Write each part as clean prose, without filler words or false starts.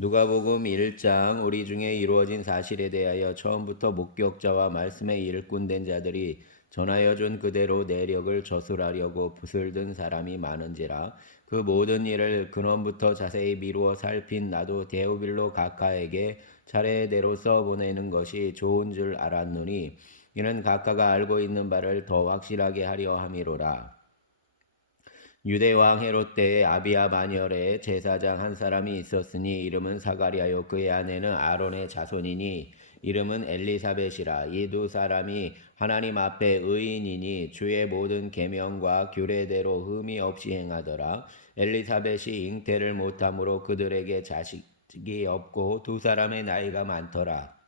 누가복음 1장 우리 중에 이루어진 사실에 대하여 처음부터 목격자와 말씀의 일꾼 된 자들이 전하여 준 그대로 내력을 저술하려고 붓을 든 사람이 많은지라. 그 모든 일을 근원부터 자세히 미루어 살핀 나도 데오빌로 각하에게 차례대로 써보내는 것이 좋은 줄 알았노니 이는 각하가 알고 있는 바를 더 확실하게 하려 함이로라. 유대 왕 헤롯 때에 아비야 마녀의 제사장 한 사람이 있었으니 이름은 사가랴요 그의 아내는 아론의 자손이니 이름은 엘리사벳이라. 이 두 사람이 하나님 앞에 의인이니 주의 모든 계명과 규례대로 흠이 없이 행하더라. 엘리사벳이 잉태를 못함으로 그들에게 자식이 없고 두 사람의 나이가 많더라.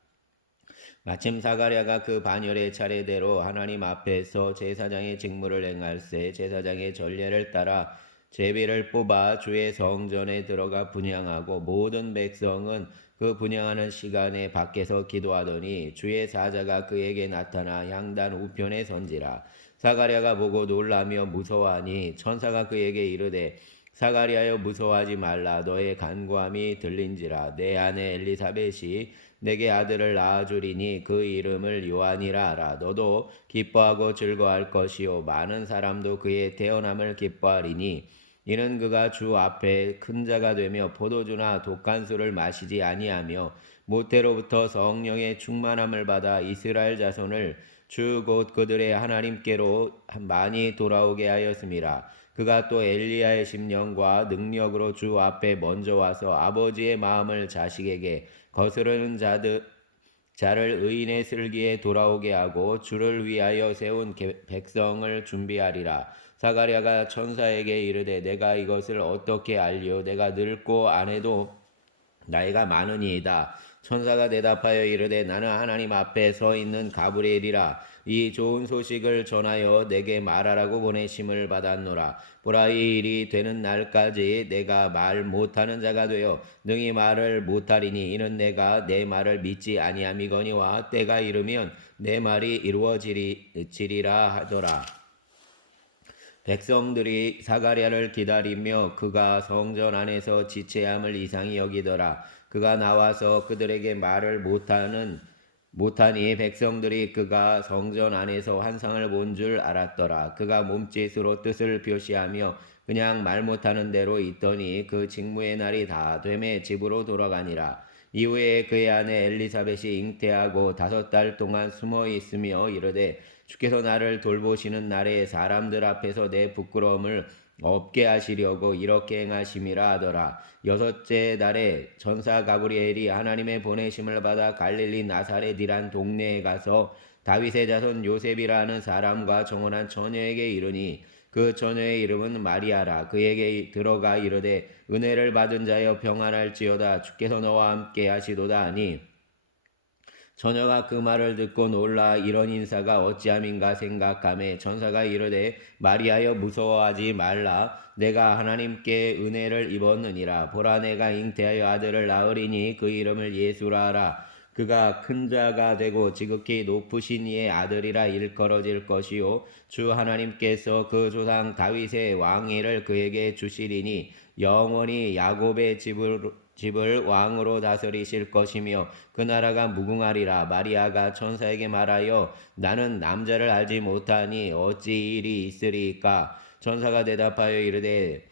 마침 사가랴가 그 반열의 차례대로 하나님 앞에서 제사장의 직무를 행할세 제사장의 전례를 따라 제비를 뽑아 주의 성전에 들어가 분향하고 모든 백성은 그 분향하는 시간에 밖에서 기도하더니 주의 사자가 그에게 나타나 향단 우편에 선지라. 사가랴가 보고 놀라며 무서워하니 천사가 그에게 이르되 사가랴여 무서워하지 말라. 너의 간구함이 들린지라. 내 아내 엘리사벳이 내게 아들을 낳아주리니 그 이름을 요한이라 하라. 너도 기뻐하고 즐거워할 것이요 많은 사람도 그의 태어남을 기뻐하리니 이는 그가 주 앞에 큰 자가 되며 포도주나 독한 술을 마시지 아니하며 모태로부터 성령의 충만함을 받아 이스라엘 자손을 주 곧 그들의 하나님께로 많이 돌아오게 하였음이라. 그가 또 엘리야의 심령과 능력으로 주 앞에 먼저 와서 아버지의 마음을 자식에게 거스르는 자를 의인의 슬기에 돌아오게 하고 주를 위하여 세운 백성을 준비하리라. 사가랴가 천사에게 이르되 내가 이것을 어떻게 알리오? 내가 늙고 아내도 나이가 많으니이다. 천사가 대답하여 이르되 나는 하나님 앞에 서 있는 가브리엘이라. 이 좋은 소식을 전하여 내게 말하라고 보내심을 받았노라. 보라, 이 일이 되는 날까지 내가 말 못하는 자가 되어 능히 말을 못하리니 이는 내가 내 말을 믿지 아니함이거니와 때가 이르면 내 말이 이루어지리라 하더라. 백성들이 사가랴를 기다리며 그가 성전 안에서 지체함을 이상히 여기더라. 그가 나와서 그들에게 말을 못하니 백성들이 그가 성전 안에서 환상을 본 줄 알았더라. 그가 몸짓으로 뜻을 표시하며 그냥 말 못하는 대로 있더니 그 직무의 날이 다 되매 집으로 돌아가니라. 이후에 그의 아내 엘리사벳이 잉태하고 5달 동안 숨어 있으며 이르되 주께서 나를 돌보시는 날에 사람들 앞에서 내 부끄러움을 없게 하시려고 이렇게 행하심이라 하더라. 6째 달에 천사 가브리엘이 하나님의 보내심을 받아 갈릴리 나사렛이란 동네에 가서 다윗의 자손 요셉이라는 사람과 정혼한 처녀에게 이르니 그 처녀의 이름은 마리아라. 그에게 들어가 이르되 은혜를 받은 자여 평안할지어다. 주께서 너와 함께 하시도다 하니 처녀가 그 말을 듣고 놀라 이런 인사가 어찌함인가 생각하매 천사가 이르되 마리아여 무서워하지 말라. 내가 하나님께 은혜를 입었느니라. 보라, 내가 잉태하여 아들을 낳으리니 그 이름을 예수라 하라. 그가 큰 자가 되고 지극히 높으신 이의 아들이라 일컬어질 것이요 주 하나님께서 그 조상 다윗의 왕위를 그에게 주시리니 영원히 야곱의 집을 왕으로 다스리실 것이며 그 나라가 무궁하리라. 마리아가 천사에게 말하여 나는 남자를 알지 못하니 어찌 일이 있으리까? 천사가 대답하여 이르되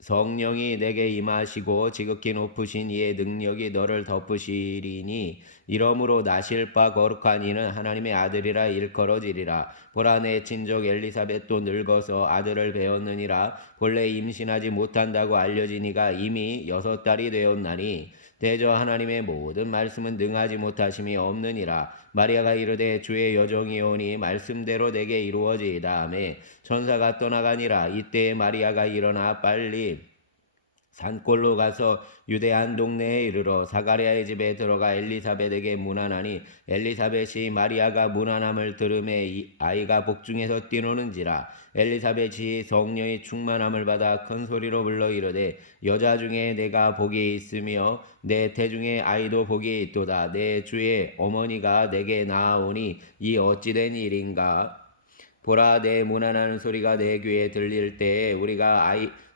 성령이 내게 임하시고 지극히 높으신 이의 능력이 너를 덮으시리니 이러므로 나실 바 거룩한 이는 하나님의 아들이라 일컬어지리라. 보라, 내 친족 엘리사벳도 늙어서 아들을 배웠느니라. 본래 임신하지 못한다고 알려지니가 이미 6달이 되었나니 대저 하나님의 모든 말씀은 능하지 못하심이 없느니라. 마리아가 이르되 주의 여종이오니 말씀대로 내게 이루어지이다 하매 천사가 떠나가니라. 이때에 마리아가 일어나 빨리 산골로 가서 유대 한 동네에 이르러 사가랴의 집에 들어가 엘리사벳에게 문안하니 엘리사벳이 마리아가 문안함을 들음에 이 아이가 복중에서 뛰노는지라. 엘리사벳이 성령의 충만함을 받아 큰 소리로 불러 이르되 여자 중에 내가 복이 있으며 내 태중에 아이도 복이 있도다. 내 주의 어머니가 내게 나아오니 이 어찌된 일인가? 보라, 내 문안하는 소리가 내 귀에 들릴 때에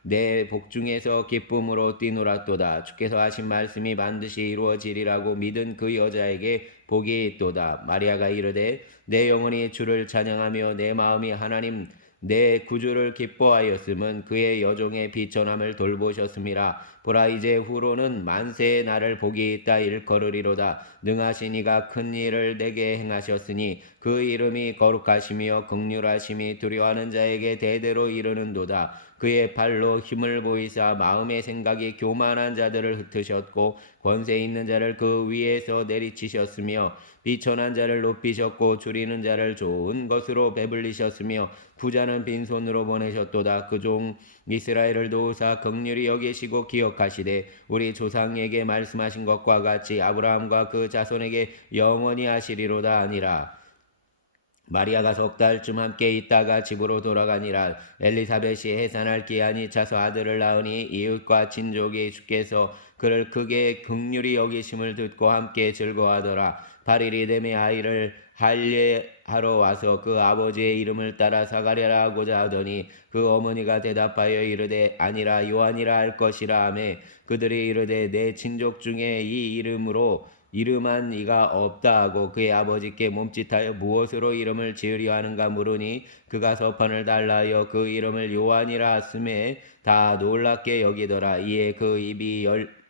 내 복중에서 기쁨으로 뛰놀았도다. 주께서 하신 말씀이 반드시 이루어지리라고 믿은 그 여자에게 복이 있도다. 마리아가 이르되 내 영혼이 주를 찬양하며 내 마음이 하나님 내 구주를 기뻐하였음은 그의 여종의 비천함을 돌보셨음이라. 보라 이제 후로는 만세의 나를 복이 있다 일컬으리로다. 능하신 이가 큰 일을 내게 행하셨으니 그 이름이 거룩하시며 긍휼하심이 두려워하는 자에게 대대로 이르는도다. 그의 발로 힘을 보이사 마음의 생각이 교만한 자들을 흩으셨고 권세 있는 자를 그 위에서 내리치셨으며 비천한 자를 높이셨고 줄이는 자를 좋은 것으로 배불리셨으며 부자는 빈손으로 보내셨도다. 그 종 이스라엘을 도우사 긍휼히 여기시고 기억하시되 우리 조상에게 말씀하신 것과 같이 아브라함과 그 자손에게 영원히 하시리로다 하니라. 마리아가 석 달쯤 함께 있다가 집으로 돌아가니라. 엘리사벳이 해산할 기한이 차서 아들을 낳으니 이웃과 친족이 주께서 그를 크게 긍휼히 여기심을 듣고 함께 즐거워하더라. 8일이 되매 아이를 할례하러 와서 그 아버지의 이름을 따라 사가랴라 하고자 하더니 그 어머니가 대답하여 이르되 아니라 요한이라 할 것이라 하매 그들이 이르되 내 친족 중에 이 이름한 이가 없다 하고 그의 아버지께 몸짓하여 무엇으로 이름을 지으려 하는가 물으니 그가 서판을 달라 하여 그 이름을 요한이라 하심에 다 놀랍게 여기더라. 이에 그 입이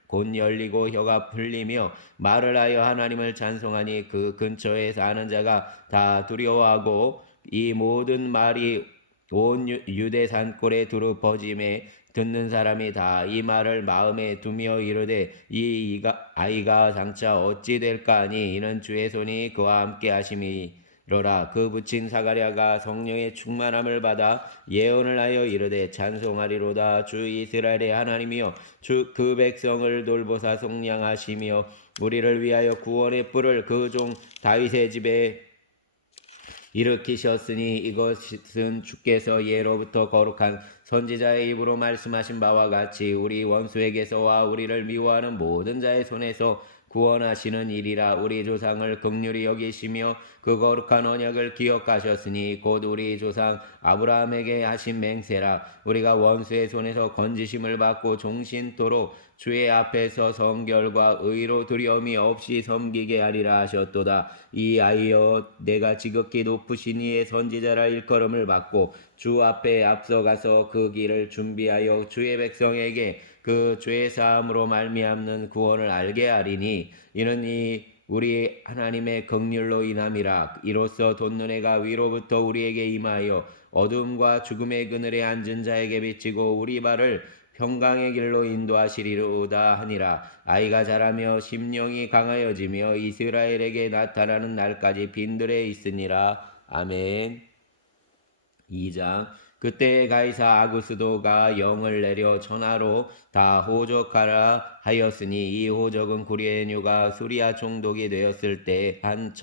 곧 열리고 혀가 풀리며 말을 하여 하나님을 찬송하니 그 근처에 사는 자가 다 두려워하고 이 모든 말이 온 유대 산골에 두루 퍼짐에 듣는 사람이 다 이 말을 마음에 두며 이르되 이 아이가 장차 어찌 될까 하니 이는 주의 손이 그와 함께 하심이로라. 그 붙인 사가랴가 성령의 충만함을 받아 예언을 하여 이르되 찬송하리로다. 주 이스라엘의 하나님이여 주 그 백성을 돌보사 속량하시며 우리를 위하여 구원의 뿔을 그 종 다윗의 집에 일으키셨으니 이것은 주께서 예로부터 거룩한 선지자의 입으로 말씀하신 바와 같이 우리 원수에게서와 우리를 미워하는 모든 자의 손에서 구원하시는 일이라. 우리 조상을 긍휼히 여기시며 그 거룩한 언약을 기억하셨으니 곧 우리 조상 아브라함에게 하신 맹세라. 우리가 원수의 손에서 건지심을 받고 종신토록 주의 앞에서 성결과 의로 두려움이 없이 섬기게 하리라 하셨도다. 이 아이여 내가 지극히 높으신 이의 선지자라 일컬음을 받고 주 앞에 앞서가서 그 길을 준비하여 주의 백성에게 그 죄 사함으로 말미암는 구원을 알게 하리니 이는 이 우리 하나님의 긍휼로 인함이라. 이로써 돋는 해가 위로부터 우리에게 임하여 어둠과 죽음의 그늘에 앉은 자에게 비치고 우리 발을 평강의 길로 인도하시리로다 하니라. 아이가 자라며 심령이 강하여지며 이스라엘에게 나타나는 날까지 빈들에 있으니라. 아멘. 2장. 그때에 가이사 아구스도가 영을 내려 천하로 다 호적하라 하였으니 이 호적은 구리에뇨가 수리아 총독이 되었을 때 한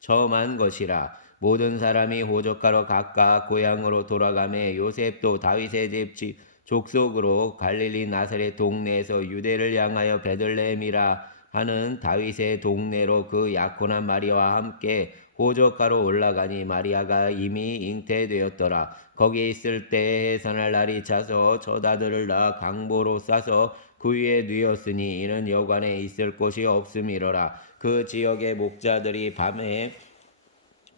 처음한 것이라. 모든 사람이 호적하러 각각 고향으로 돌아가매 요셉도 다윗의 집 족속으로 갈릴리 나사렛 동네에서 유대를 향하여 베들레헴이라 하는 다윗의 동네로 그 약혼한 마리아와 함께 호적가로 올라가니 마리아가 이미 잉태되었더라. 거기 있을 때 해산할 날이 차서 젖아들을 낳아 강보로 싸서 그 위에 뉘었으니 이는 여관에 있을 곳이 없음이로라. 그 지역의 목자들이 밤에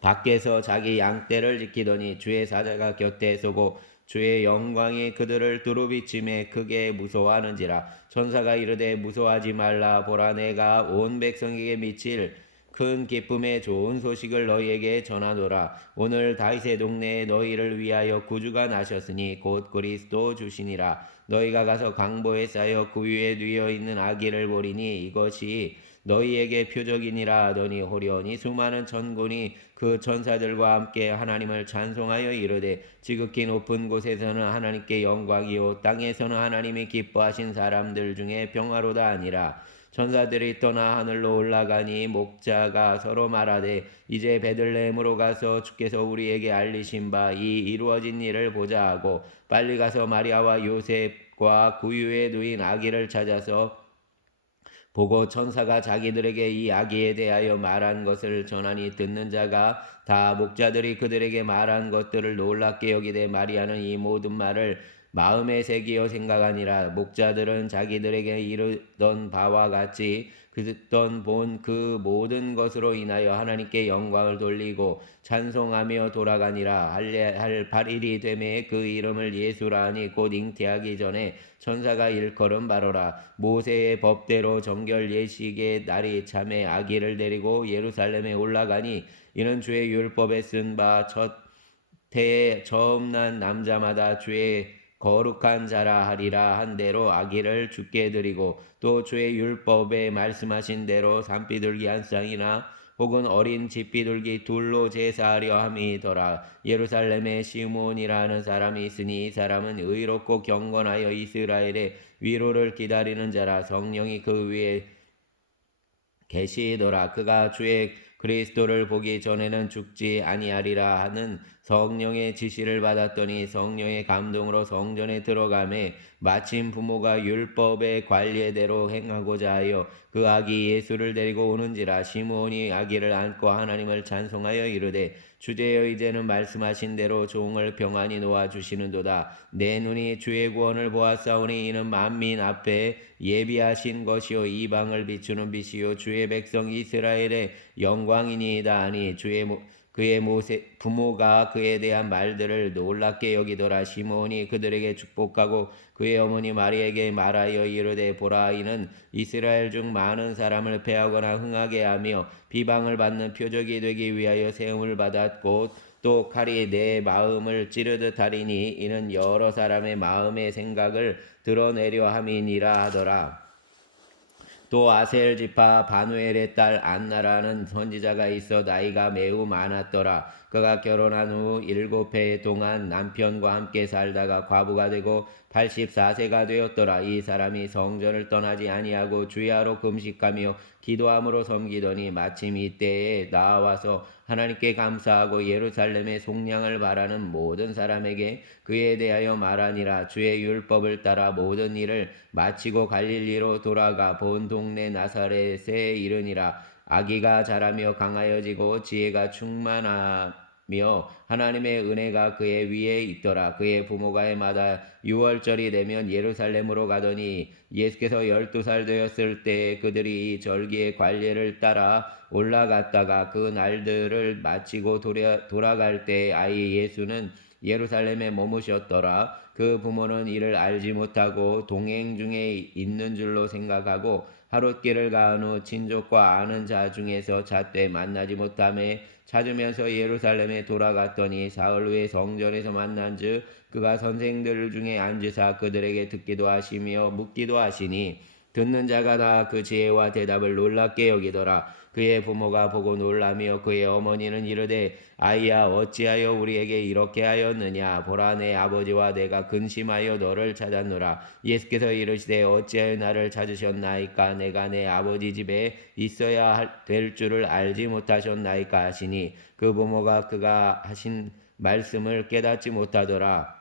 밖에서 자기 양떼를 지키더니 주의 사자가 곁에 서고 주의 영광이 그들을 두루 비침에 크게 무서워하는지라. 천사가 이르되 무서워하지 말라. 보라 내가 온 백성에게 미칠 큰 기쁨의 좋은 소식을 너희에게 전하노라. 오늘 다윗의 동네에 너희를 위하여 구주가 나셨으니 곧 그리스도 주시니라. 너희가 가서 강보에 쌓여 그 위에 뉘어 있는 아기를 보리니 이것이 너희에게 표적이니라 하더니 호련히 수많은 천군이 그 천사들과 함께 하나님을 찬송하여 이르되 지극히 높은 곳에서는 하나님께 영광이요 땅에서는 하나님이 기뻐하신 사람들 중에 평화로다 아니라. 천사들이 떠나 하늘로 올라가니 목자가 서로 말하되 이제 베들레헴으로 가서 주께서 우리에게 알리신 바 이 이루어진 일을 보자 하고 빨리 가서 마리아와 요셉과 구유에 누인 아기를 찾아서 보고 천사가 자기들에게 이 아기에 대하여 말한 것을 전하니 듣는 자가 다 목자들이 그들에게 말한 것들을 놀랍게 여기되 마리아는 이 모든 말을 마음에 새기어 생각하니라. 목자들은 자기들에게 이르던 바와 같이 듣던 본 그 모든 것으로 인하여 하나님께 영광을 돌리고 찬송하며 돌아가니라. 할례할 8일이 되매 그 이름을 예수라 하니 곧 잉태하기 전에 천사가 일컬은 바로라. 모세의 법대로 정결 예식의 날이 참에 아기를 데리고 예루살렘에 올라가니 이는 주의 율법에 쓴 바 첫 태에 처음 난 남자마다 주의 거룩한 자라 하리라 한 대로 아기를 주께 드리고 또 주의 율법에 말씀하신 대로 산비둘기 한 쌍이나 혹은 어린 집비둘기 둘로 제사하려 함이더라. 예루살렘에 시므온이라는 사람이 있으니 이 사람은 의롭고 경건하여 이스라엘의 위로를 기다리는 자라. 성령이 그 위에 계시더라. 그가 주의 그리스도를 보기 전에는 죽지 아니하리라 하는 성령의 지시를 받았더니 성령의 감동으로 성전에 들어가매 마침 부모가 율법의 관례대로 행하고자 하여 그 아기 예수를 데리고 오는지라. 시므온이 아기를 안고 하나님을 찬송하여 이르되 주제여 이제는 말씀하신 대로 종을 평안히 놓아 주시는도다. 내 눈이 주의 구원을 보았사오니 이는 만민 앞에 예비하신 것이요 이방을 비추는 빛이요 주의 백성 이스라엘의 영광이니이다 하니 그의 부모가 그에 대한 말들을 놀랍게 여기더라. 시므온이 그들에게 축복하고 그의 어머니 마리에게 말하여 이르되 보라 이는 이스라엘 중 많은 사람을 패하거나 흥하게 하며 비방을 받는 표적이 되기 위하여 세움을 받았고 또 칼이 내 마음을 찌르듯 하리니 이는 여러 사람의 마음의 생각을 드러내려 함이니라 하더라. 또 아셀 지파 바누엘의 딸 안나라는 선지자가 있어 나이가 매우 많았더라. 그가 결혼한 후 7해 동안 남편과 함께 살다가 과부가 되고 84세가 되었더라. 이 사람이 성전을 떠나지 아니하고 주야로 금식하며 기도함으로 섬기더니 마침 이때에 나와서 하나님께 감사하고 예루살렘의 속량을 바라는 모든 사람에게 그에 대하여 말하니라. 주의 율법을 따라 모든 일을 마치고 갈릴리로 돌아가 본 동네 나사렛에 이르니라. 아기가 자라며 강하여지고 지혜가 충만하며 하나님의 은혜가 그의 위에 있더라. 그의 부모가 해마다 6월절이 되면 예루살렘으로 가더니 예수께서 12살 되었을 때 그들이 이 절기의 관례를 따라 올라갔다가 그 날들을 마치고 돌아갈 때 아이 예수는 예루살렘에 머무셨더라. 그 부모는 이를 알지 못하고 동행 중에 있는 줄로 생각하고 하룻길을 가한 후 친족과 아는 자 중에서 잣되 만나지 못하매 찾으면서 예루살렘에 돌아갔더니 사흘 후에 성전에서 만난즉 그가 선생들 중에 앉으사 그들에게 듣기도 하시며 묻기도 하시니 듣는 자가 다 그 지혜와 대답을 놀랍게 여기더라. 그의 부모가 보고 놀라며 그의 어머니는 이르되 아이야 어찌하여 우리에게 이렇게 하였느냐. 보라 내 아버지와 내가 근심하여 너를 찾았노라. 예수께서 이르시되 어찌하여 나를 찾으셨나이까. 내가 내 아버지 집에 있어야 될 줄을 알지 못하셨나이까 하시니 그 부모가 그가 하신 말씀을 깨닫지 못하더라.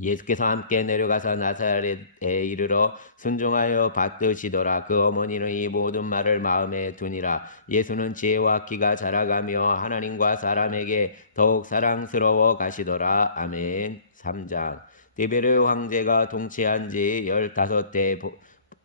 예수께서 함께 내려가서 나사렛에 이르러 순종하여 받드시더라. 그 어머니는 이 모든 말을 마음에 두니라. 예수는 지혜와 키가 자라가며 하나님과 사람에게 더욱 사랑스러워 가시더라. 아멘. 3장. 디베르 황제가 통치한 지 15대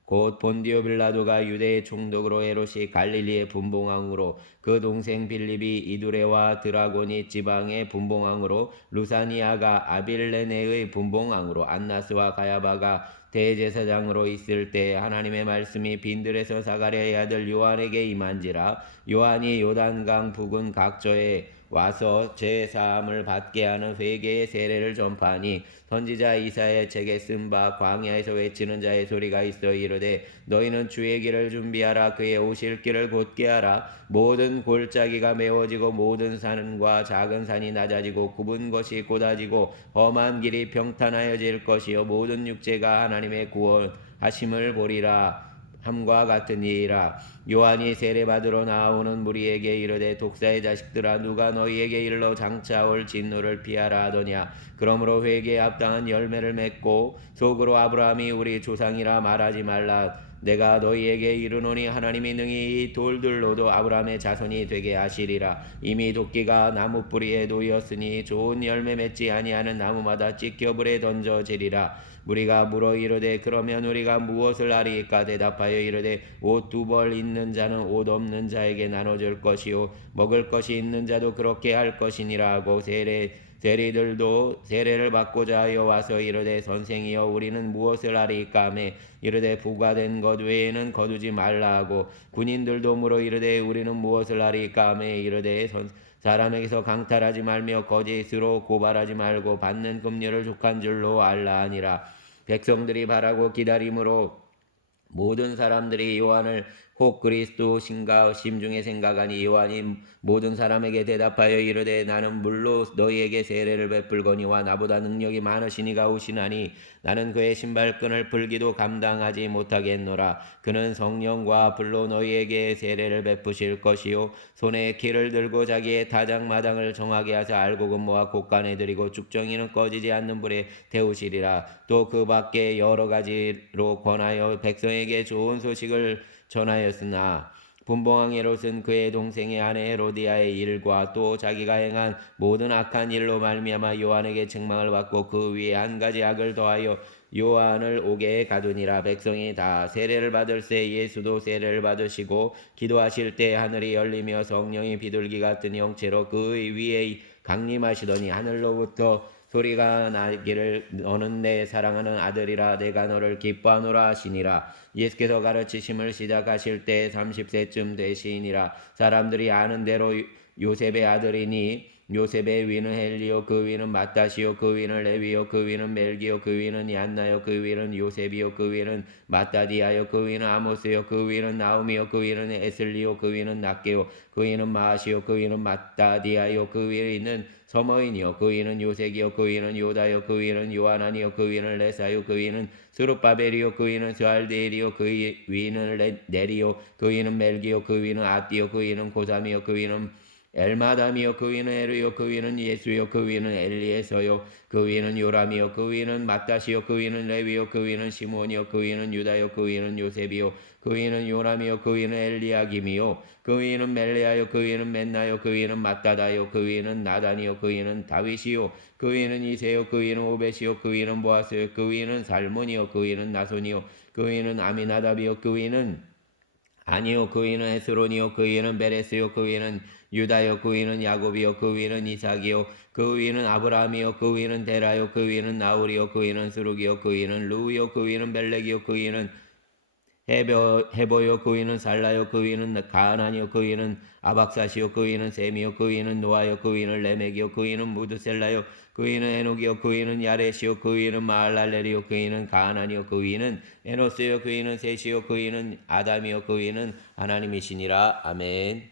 곧 본디오 빌라도가 유대의 총독으로 헤롯이 갈릴리의 분봉왕으로 그 동생 빌립이 이두레와 드라고니 지방의 분봉왕으로 루사니아가 아빌레네의 분봉왕으로 안나스와 가야바가 대제사장으로 있을 때 하나님의 말씀이 빈들에서 사가랴의 아들 요한에게 임한지라. 요한이 요단강 부근 각처에 와서 제사함을 받게 하는 회개의 세례를 전파하니 선지자 이사야의 책에 쓴 바 광야에서 외치는 자의 소리가 있어 이르되 너희는 주의 길을 준비하라. 그의 오실 길을 곧게 하라. 모든 골짜기가 메워지고 모든 산과 작은 산이 낮아지고 굽은 것이 곧아지고 험한 길이 평탄하여질 것이요 모든 육체가 하나님의 구원하심을 보리라 함과 같은 이라. 요한이 세례받으러 나오는 무리에게 이르되 독사의 자식들아 누가 너희에게 일러 장차 올 진노를 피하라 하더냐. 그러므로 회개에 합당한 열매를 맺고 속으로 아브라함이 우리 조상이라 말하지 말라. 내가 너희에게 이르노니 하나님이 능히 이 돌들로도 아브라함의 자손이 되게 하시리라. 이미 도끼가 나무 뿌리에 놓였으니 좋은 열매 맺지 아니하는 나무마다 찢겨 불에 던져지리라. 우리가 물어 이르되 그러면 우리가 무엇을 하리이까? 대답하여 이르되 옷 두 벌 있는 자는 옷 없는 자에게 나눠줄 것이요 먹을 것이 있는 자도 그렇게 할 것이니라 하고 세리들도 세례를 받고자 하여 와서 이르되 선생이여 우리는 무엇을 하리이까 하매 이르되 부과된 것 외에는 거두지 말라 하고 군인들도 물어 이르되 우리는 무엇을 하리이까 하매 이르되 사람에게서 강탈하지 말며 거짓으로 고발하지 말고 받는 금료를 족한 줄로 알라 하니라. 백성들이 바라고 기다림으로 모든 사람들이 요한을 혹 그리스도신가 심중에 생각하니 요한이 모든 사람에게 대답하여 이르되 나는 물로 너희에게 세례를 베풀거니와 나보다 능력이 많으시니가 오시나니 나는 그의 신발끈을 풀기도 감당하지 못하겠노라. 그는 성령과 불로 너희에게 세례를 베푸실 것이요 손에 키를 들고 자기의 타작마당을 정하게 하사 알고 근모와 곡간에 들이고 죽정이는 꺼지지 않는 불에 태우시리라. 또 그 밖에 여러 가지로 권하여 백성에게 좋은 소식을 전하였으나 분봉왕 헤롯은 그의 동생의 아내 헤로디아의 일과 또 자기가 행한 모든 악한 일로 말미암아 요한에게 책망을 받고 그 위에 한 가지 악을 더하여 요한을 옥에 가두니라. 백성이 다 세례를 받을새 예수도 세례를 받으시고 기도하실 때 하늘이 열리며 성령이 비둘기 같은 형체로 그 위에 강림하시더니 하늘로부터 소리가 나기를 너는 내 사랑하는 아들이라 내가 너를 기뻐하노라 하시니라. 예수께서 가르치심을 시작하실 때 30세쯤 되시니라. 사람들이 아는 대로 요셉의 아들이니 요셉의 위는 헬리요 그 위는 마따시요 그 위는 레위요 그 위는 멜기요 그 위는 얀나요 그 위는 요셉이요 그 위는 마따디아요 그 위는 아모스요 그 위는 나우미요 그 위는 에슬리요 그 위는 낫게요 그 위는 마시요 그 위는 마따디아요 그 위에 있는 서머인이요 그 위는 요색이요 그 위는 요다요 그 위는 요하나니요 그 위는 레사요 그 위는 스룹바벨이요 그 위는 스알데일이요 그 위는 네리요 그 위는 멜기요 그 위는 아띠요 그 위는 고삼이요 그 위는 엘마담이요 그 위는 에르요 그 위는 예수요 그 위는 엘리에서요 그 위는 요람이요 그 위는 마따시요 그 위는 레위요 그 위는 시몬이요 그 위는 유다요 그 위는 요셉이요 그 위는 요람이요 그 위는 엘리야김이요 그 위는 멜레아요 그 위는 멘나요 그 위는 마따다요 그 위는 나단이요 그 위는 다윗이요 그 위는 이세요 그 위는 오벳이요 그 위는 보아스요 그 위는 살몬이요 그 위는 나손이요 그 위는 아미나답이요 그 위는 아니요 그 위는 헤스론이요 그 위는 베레스요 그 위는 유다요 그 위는 야곱이요 그 위는 이삭이요 그 위는 아브라함이요 그 위는 데라요 그 위는 나우리요 그 위는 스룩이요 그 위는 루이요 그 위는 벨렉이요 그 위는 헤보요 그 위는 살라요 그 위는 가하나니요 그 위는 아박사시요 그 위는 셈이요 그 위는 노아요 그 위는 레멕이요 그 위는 무드셀라요 그 위는 에녹이요 그 위는 야레시요 그 위는 마할랄렐이요 그 위는 가하나니요 그 위는 에노스요 그 위는 셋이요 그 위는 아담이요 그 위는 하나님이시니라. 아멘.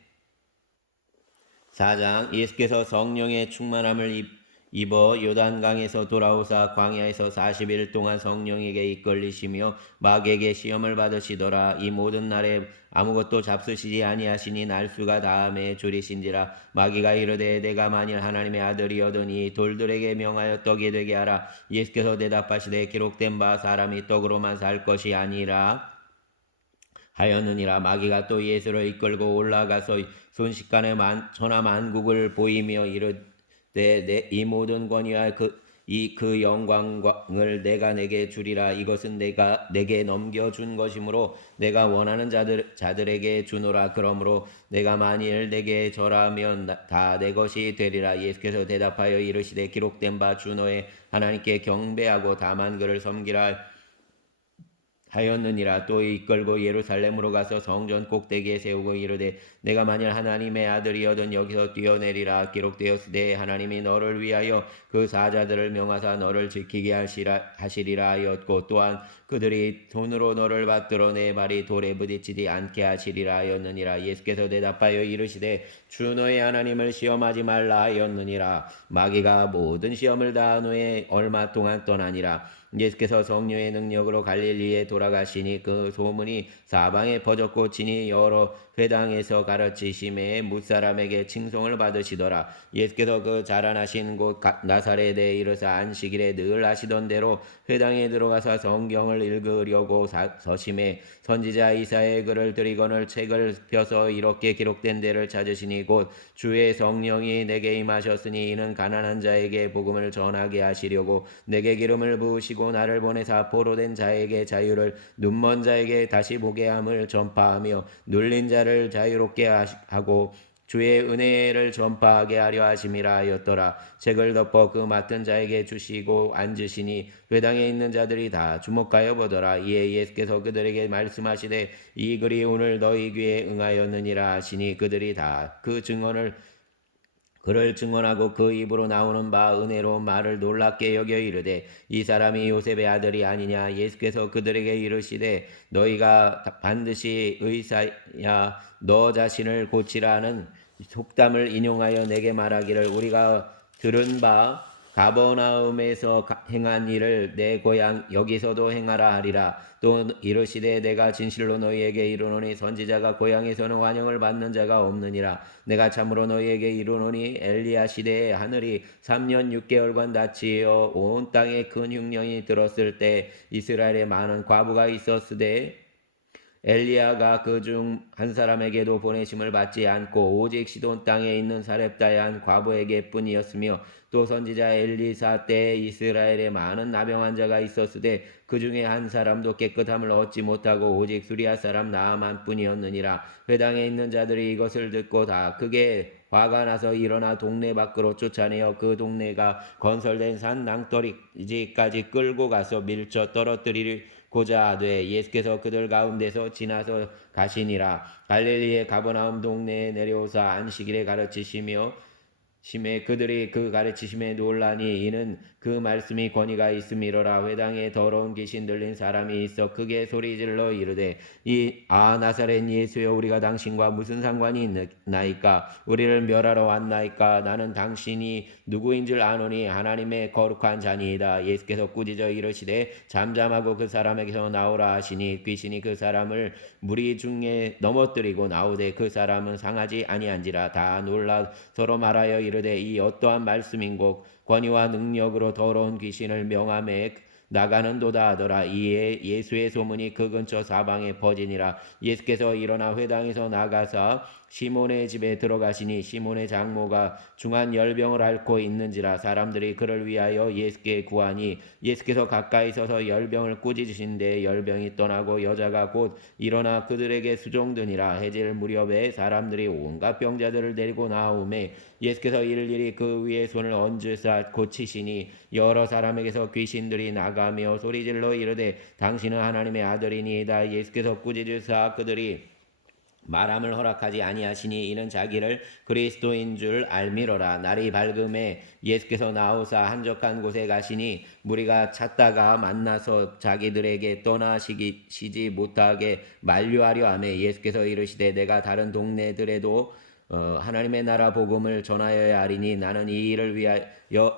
4장 예수께서 성령의 충만함을 입어 요단강에서 돌아오사 광야에서 40일 동안 성령에게 이끌리시며 마귀에게 시험을 받으시더라. 이 모든 날에 아무것도 잡수시지 아니하시니 날수가 다음에 줄이신지라. 마귀가 이르되 내가 만일 하나님의 아들이여더니 돌들에게 명하여 떡이 되게 하라. 예수께서 대답하시되 기록된 바 사람이 떡으로만 살 것이 아니라 하였느니라. 마귀가 또 예수를 이끌고 올라가서 순식간에 천하 만국을 보이며 이르되 이 모든 권위와 그 영광을 내가 내게 주리라. 이것은 내가 내게 넘겨준 것이므로 내가 원하는 자들에게 주노라. 그러므로 내가 만일 내게 절하면 다 내 것이 되리라. 예수께서 대답하여 이르시되 기록된 바 주 너의 하나님께 경배하고 다만 그를 섬기라 하였느니라. 또 이끌고 예루살렘으로 가서 성전 꼭대기에 세우고 이르되 내가 만일 하나님의 아들이여든 여기서 뛰어내리라. 기록되었으되 하나님이 너를 위하여 그 사자들을 명하사 너를 지키게 하시리라 하였고 또한 그들이 손으로 너를 받들어 내 발이 돌에 부딪히지 않게 하시리라 하였느니라. 예수께서 대답하여 이르시되 주 너의 하나님을 시험하지 말라 하였느니라. 마귀가 모든 시험을 다한 후에 얼마 동안 떠나니라. 예수께서 성령의 능력으로 갈릴리에 돌아가시니 그 소문이 사방에 퍼졌고 진이 여러 회당에서 가르치심에 무사람에게 칭송을 받으시더라. 예수께서 그 자라나신 곳 나사렛에 이르사 안식일에 늘 하시던 대로 회당에 들어가사 성경을 말씀을 읽으려고 서심해 선지자 이사야의 글을 들이거늘 책을 펴서 이렇게 기록된 데를 찾으시니 곧 주의 성령이 내게 임하셨으니 이는 가난한 자에게 복음을 전하게 하시려고 내게 기름을 부으시고 나를 보내사 포로된 자에게 자유를 눈먼 자에게 다시 보게 함을 전파하며 눌린 자를 자유롭게 하고 주의 은혜를 전파하게 하려 하심이라 하였더라. 책을 덮어 그 맡은 자에게 주시고 앉으시니 회당에 있는 자들이 다 주목하여 보더라. 이에 예수께서 그들에게 말씀하시되 이 글이 오늘 너희 귀에 응하였느니라 하시니 그들이 다 그를 증언하고 그 입으로 나오는 바 은혜로운 말을 놀랍게 여겨 이르되 이 사람이 요셉의 아들이 아니냐. 예수께서 그들에게 이르시되 너희가 반드시 의사야 너 자신을 고치라는 속담을 인용하여 내게 말하기를 우리가 들은 바 가버나움에서 행한 일을 내 고향 여기서도 행하라 하리라. 또 이르시되 내가 진실로 너희에게 이르노니 선지자가 고향에서는 환영을 받는 자가 없느니라. 내가 참으로 너희에게 이르노니 엘리야 시대에 하늘이 3년 6개월간 닫히어 온 땅에 큰 흉령이 들었을 때 이스라엘에 많은 과부가 있었으되 엘리야가 그 중 한 사람에게도 보내심을 받지 않고 오직 시돈 땅에 있는 사렙다의 한 과부에게 뿐이었으며 또 선지자 엘리사 때 이스라엘에 많은 나병 환자가 있었으되 그 중에 한 사람도 깨끗함을 얻지 못하고 오직 수리아 사람 나아만 뿐이었느니라. 회당에 있는 자들이 이것을 듣고 다 크게 화가 나서 일어나 동네 밖으로 쫓아내어 그 동네가 건설된 산 낭떠러지까지 끌고 가서 밀쳐 떨어뜨리고자 하되 예수께서 그들 가운데서 지나서 가시니라. 갈릴리의 가버나움 동네에 내려오사 안식일에 가르치시며 심해 그들이 그 가르치심에 놀라니 이는 그 말씀이 권위가 있음이로라. 회당에 더러운 귀신 들린 사람이 있어 크게 소리질러 이르되 나사렛 예수여 우리가 당신과 무슨 상관이 있나이까. 우리를 멸하러 왔나이까. 나는 당신이 누구인 줄 아노니 하나님의 거룩한 자니이다. 예수께서 꾸짖어 이르시되 잠잠하고 그 사람에게서 나오라 하시니 귀신이 그 사람을 무리 중에 넘어뜨리고 나오되 그 사람은 상하지 아니한지라. 다 놀라 서로 말하여 이르되 이 어떠한 말씀인고 권위와 능력으로 더러운 귀신을 명함에 나가는도다 하더라. 이에 예수의 소문이 그 근처 사방에 퍼지니라. 예수께서 일어나 회당에서 나가사 시몬의 집에 들어가시니 시몬의 장모가 중한 열병을 앓고 있는지라. 사람들이 그를 위하여 예수께 구하니 예수께서 가까이 서서 열병을 꾸짖으신데 열병이 떠나고 여자가 곧 일어나 그들에게 수종드니라. 해질 무렵에 사람들이 온갖 병자들을 데리고 나오매 예수께서 일일이 그 위에 손을 얹으사 고치시니 여러 사람에게서 귀신들이 나가며 소리질러 이르되 당신은 하나님의 아들이니이다. 예수께서 꾸짖으사 그들이 말함을 허락하지 아니하시니 이는 자기를 그리스도인 줄 알미로라. 날이 밝음에 예수께서 나오사 한적한 곳에 가시니 무리가 찾다가 만나서 자기들에게 떠나시지 못하게 만류하려 하며 예수께서 이르시되 내가 다른 동네들에도 하나님의 나라 복음을 전하여야 하리니 나는 이 일을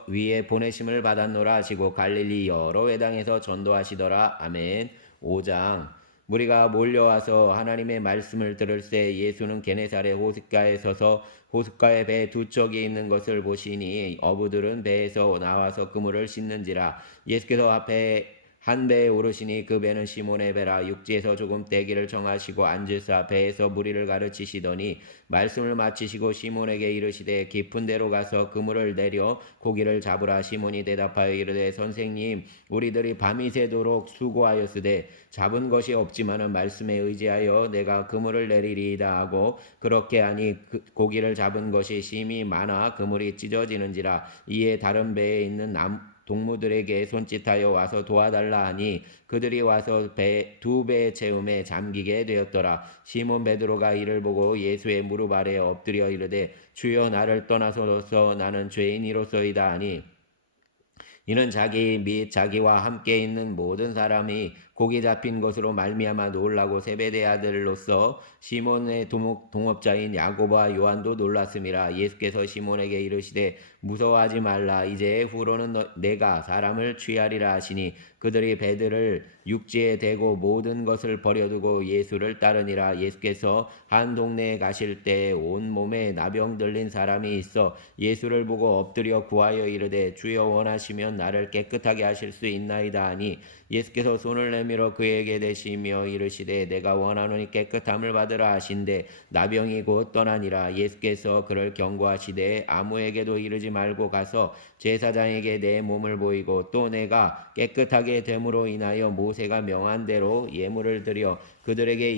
위에 보내심을 받았노라 하시고 갈릴리 여러 회당에서 전도하시더라. 아멘. 5장. 무리가 몰려와서 하나님의 말씀을 들을새 예수는 게네사렛 호숫가에 서서 호숫가에 배 두 척이 있는 것을 보시니 어부들은 배에서 나와서 그물을 씻는지라. 예수께서 앞에 한 배에 오르시니 그 배는 시몬의 배라. 육지에서 조금 떼기를 정하시고 앉으사 배에서 무리를 가르치시더니 말씀을 마치시고 시몬에게 이르시되 깊은 데로 가서 그물을 내려 고기를 잡으라. 시몬이 대답하여 이르되 선생님 우리들이 밤이 새도록 수고하였으되 잡은 것이 없지만은 말씀에 의지하여 내가 그물을 내리리이다 하고 그렇게 하니 고기를 잡은 것이 심히 많아 그물이 찢어지는지라. 이에 다른 배에 있는 동무들에게 손짓하여 와서 도와달라 하니 그들이 와서 두 배의 채움에 잠기게 되었더라. 시몬 베드로가 이를 보고 예수의 무릎 아래에 엎드려 이르되 주여 나를 떠나소서 나는 죄인이로소이다 하니 이는 자기 및 자기와 함께 있는 모든 사람이 고기 잡힌 것으로 말미암아 놀라고 세베대 아들로서 시몬의 동업자인 야고보와 요한도 놀랐음이라. 예수께서 시몬에게 이르시되 무서워하지 말라. 이제 후로는 내가 사람을 취하리라 하시니 그들이 배들을 육지에 대고 모든 것을 버려두고 예수를 따르니라. 예수께서 한 동네에 가실 때 온 몸에 나병 들린 사람이 있어 예수를 보고 엎드려 구하여 이르되 주여 원하시면 나를 깨끗하게 하실 수 있나이다 하니 예수께서 손을 내밀어 내밀어 그에게 대시며 이르시되 내가 원하노니 깨끗함을 받으라 하신대 나병이 곧 떠나니라. 예수께서 그를 경고하시되 아무에게도 이르지 말고 가서 제사장에게 내 몸을 보이고 또 내가 깨끗하게 됨으로 인하여 모세가 명한 대로 예물을 드려 그들에게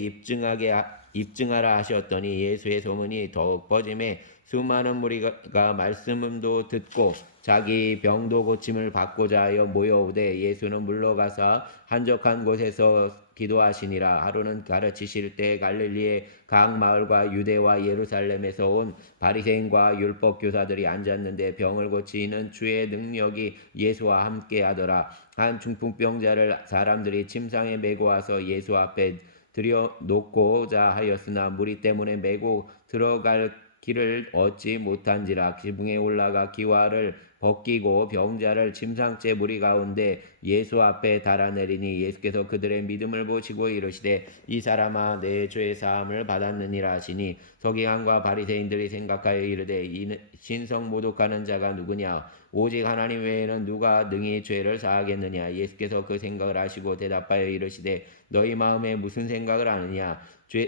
입증하라 하셨더니 예수의 소문이 더욱 퍼짐에 수많은 무리가 말씀도 듣고 자기 병도 고침을 받고자 하여 모여오되 예수는 물러가사 한적한 곳에서 기도하시니라. 하루는 가르치실 때 갈릴리의 각 마을과 유대와 예루살렘에서 온 바리새인과 율법 교사들이 앉았는데 병을 고치는 주의 능력이 예수와 함께 하더라. 한 중풍병자를 사람들이 침상에 메고 와서 예수 앞에 들여놓고자 하였으나 무리 때문에 메고 들어갈 길을 얻지 못한지라. 지붕에 올라가 기와를 벗기고 병자를 침상째 무리 가운데 예수 앞에 달아내리니 예수께서 그들의 믿음을 보시고 이르시되 이 사람아 내 죄 사함을 받았느니라 하시니 서기관과 바리새인들이 생각하여 이르되 이 신성 모독하는 자가 누구냐 오직 하나님 외에는 누가 능히 죄를 사하겠느냐. 예수께서 그 생각을 아시고 대답하여 이르시되 너희 마음에 무슨 생각을 하느냐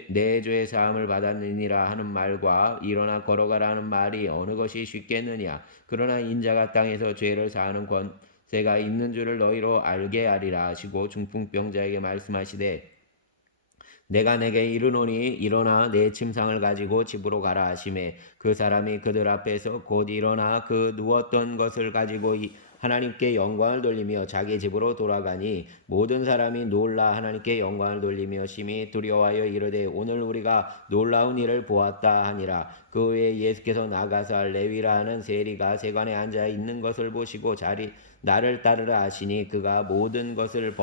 내 죄 사함을 받았느니라 하는 말과 일어나 걸어가라 하는 말이 어느 것이 쉽겠느냐. 그러나 인자가 땅에서 죄를 사하는 권세가 있는 줄을 너희로 알게 하리라 하시고 중풍병자에게 말씀하시되 내가 내게 이르노니 일어나 내 침상을 가지고 집으로 가라 하시매 그 사람이 그들 앞에서 곧 일어나 그 누웠던 것을 가지고 하나님께 영광을 돌리며 자기 집으로 돌아가니 모든 사람이 놀라 하나님께 영광을 돌리며 심히 두려워하여 이르되 오늘 우리가 놀라운 일을 보았다 하니라. 그 후에 예수께서 나가사 레위라 하는 세리가 세관에 앉아 있는 것을 보시고 나를 따르라 하시니 그가 모든 것을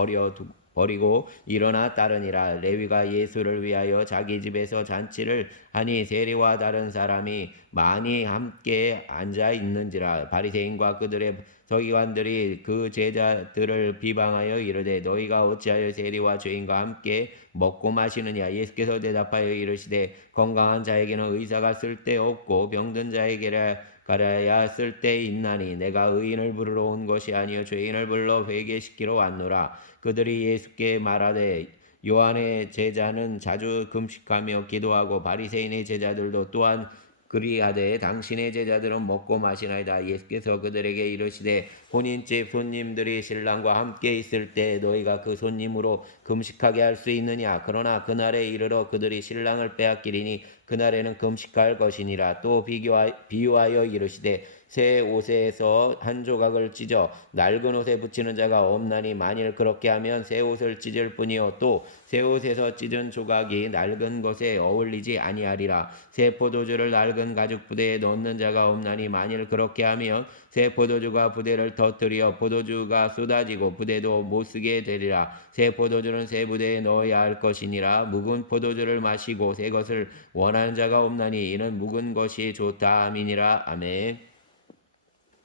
버리고 일어나 따르니라. 레위가 예수를 위하여 자기 집에서 잔치를 하니 세리와 다른 사람이 많이 함께 앉아 있는지라. 바리새인과 그들의 서기관들이 그 제자들을 비방하여 이르되 너희가 어찌하여 세리와 죄인과 함께 먹고 마시느냐. 예수께서 대답하여 이르시되 건강한 자에게는 의사가 쓸데없고 병든 자에게 가려야 쓸데 있나니 내가 의인을 부르러 온 것이 아니요 죄인을 불러 회개시키러 왔노라. 그들이 예수께 말하되 요한의 제자는 자주 금식하며 기도하고 바리새인의 제자들도 또한 그리하되 당신의 제자들은 먹고 마시나이다. 예수께서 그들에게 이르시되 혼인집 손님들이 신랑과 함께 있을 때 너희가 그 손님으로 금식하게 할 수 있느냐. 그러나 그날에 이르러 그들이 신랑을 빼앗기리니 그날에는 금식할 것이니라. 또 비유하여 이르시되 새 옷에서 한 조각을 찢어 낡은 옷에 붙이는 자가 없나니 만일 그렇게 하면 새 옷을 찢을 뿐이요 또 새 옷에서 찢은 조각이 낡은 것에 어울리지 아니하리라. 새 포도주를 낡은 가죽 부대에 넣는 자가 없나니 만일 그렇게 하면 새 포도주가 부대를 터뜨려 포도주가 쏟아지고 부대도 못쓰게 되리라. 새 포도주는 새 부대에 넣어야 할 것이니라. 묵은 포도주를 마시고 새 것을 원하는 자가 없나니 이는 묵은 것이 좋다 함이니라. 아멘.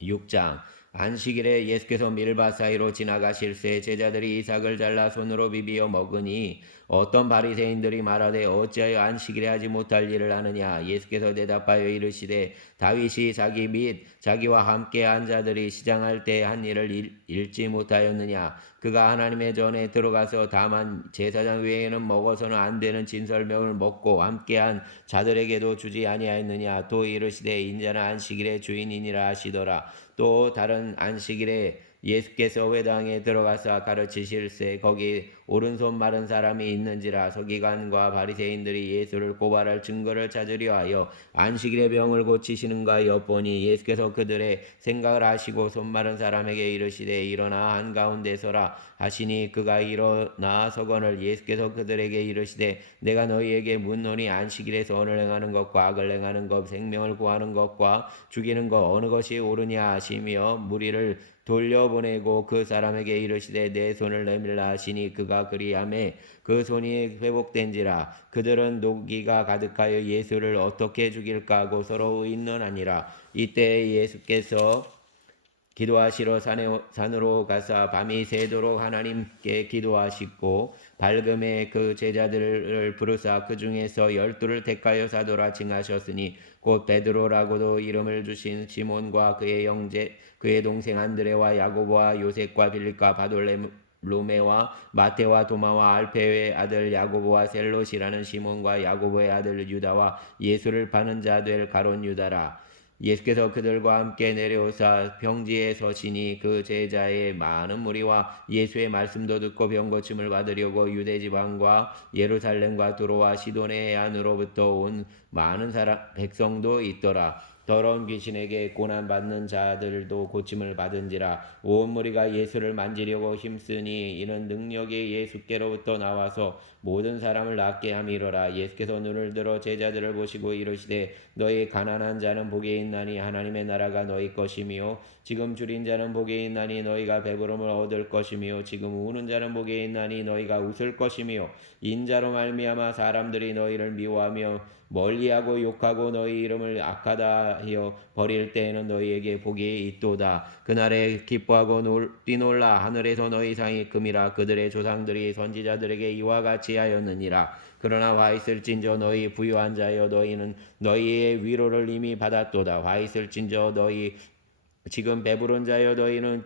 6장 안식일에 예수께서 밀밭 사이로 지나가실새 제자들이 이삭을 잘라 손으로 비비어 먹으니 어떤 바리새인들이 말하되 어찌하여 안식일에 하지 못할 일을 하느냐. 예수께서 대답하여 이르시되 다윗이 자기 및 자기와 함께 한 자들이 시장할 때 한 일을 읽지 못하였느냐. 그가 하나님의 전에 들어가서 다만 제사장 외에는 먹어서는 안 되는 진설명을 먹고 함께한 자들에게도 주지 아니하였느냐. 또 이르시되 인자는 안식일의 주인이니라 하시더라. 또 다른 안식일에 예수께서 회당에 들어가서 가르치실새 거기 오른손 마른 사람이 있는지라. 서기관과 바리새인들이 예수를 고발할 증거를 찾으려 하여 안식일에 병을 고치시는가 엿보니 예수께서 그들의 생각을 아시고 손 마른 사람에게 이르시되 일어나 한가운데 서라 하시니 그가 일어나 서거늘 예수께서 그들에게 이르시되 내가 너희에게 묻노니 안식일에 선을 행하는 것과 악을 행하는 것 생명을 구하는 것과 죽이는 것 어느 것이 옳으냐 하시며 무리를 돌려보내고 그 사람에게 이르시되 내 손을 내밀라 하시니 그가 그리하매 그 손이 회복된지라. 그들은 노기가 가득하여 예수를 어떻게 죽일까 하고 서로 의논하니라. 이때 예수께서 기도하시러 산으로 가사 밤이 새도록 하나님께 기도하시고 밝음에 그 제자들을 부르사 그 중에서 12를 택하여 사도라 칭하셨으니 곧 베드로라고도 이름을 주신 시몬과 그의 형제 그의 동생 안드레와 야고보와 요셉과 빌립과 바돌레 살로메와 마테와 도마와 알페의 아들 야고보와 셀롯이라는 시몬과 야고보의 아들 유다와 예수를 파는 자 될 가룟 유다라. 예수께서 그들과 함께 내려오사 평지에 서시니 그 제자의 많은 무리와 예수의 말씀도 듣고 병 고침을 받으려고 유대 지방과 예루살렘과 두로와 시돈의 해안으로부터 온 많은 백성도 있더라. 더러운 귀신에게 고난 받는 자들도 고침을 받은지라. 온 무리가 예수를 만지려고 힘쓰니 이는 능력이 예수께로부터 나와서 모든 사람을 낫게 함이로라. 예수께서 눈을 들어 제자들을 보시고 이르시되 너희 가난한 자는 복이 있나니 하나님의 나라가 너희 것이며 지금 줄인 자는 복이 있나니 너희가 배부름을 얻을 것이며 지금 우는 자는 복이 있나니 너희가 웃을 것이며 인자로 말미암아 사람들이 너희를 미워하며 멀리하고 욕하고 너희 이름을 악하다 하여 버릴 때에는 너희에게 복이 있도다. 그날에 기뻐하고 뛰놀라. 하늘에서 너희 상이 금이라. 그들의 조상들이 선지자들에게 이와 같이 하였느니라. 그러나 화 있을진저 너희 부유한 자여 너희는 너희의 위로를 이미 받았도다. 화 있을진저 너희 지금 배부른 자여 너희는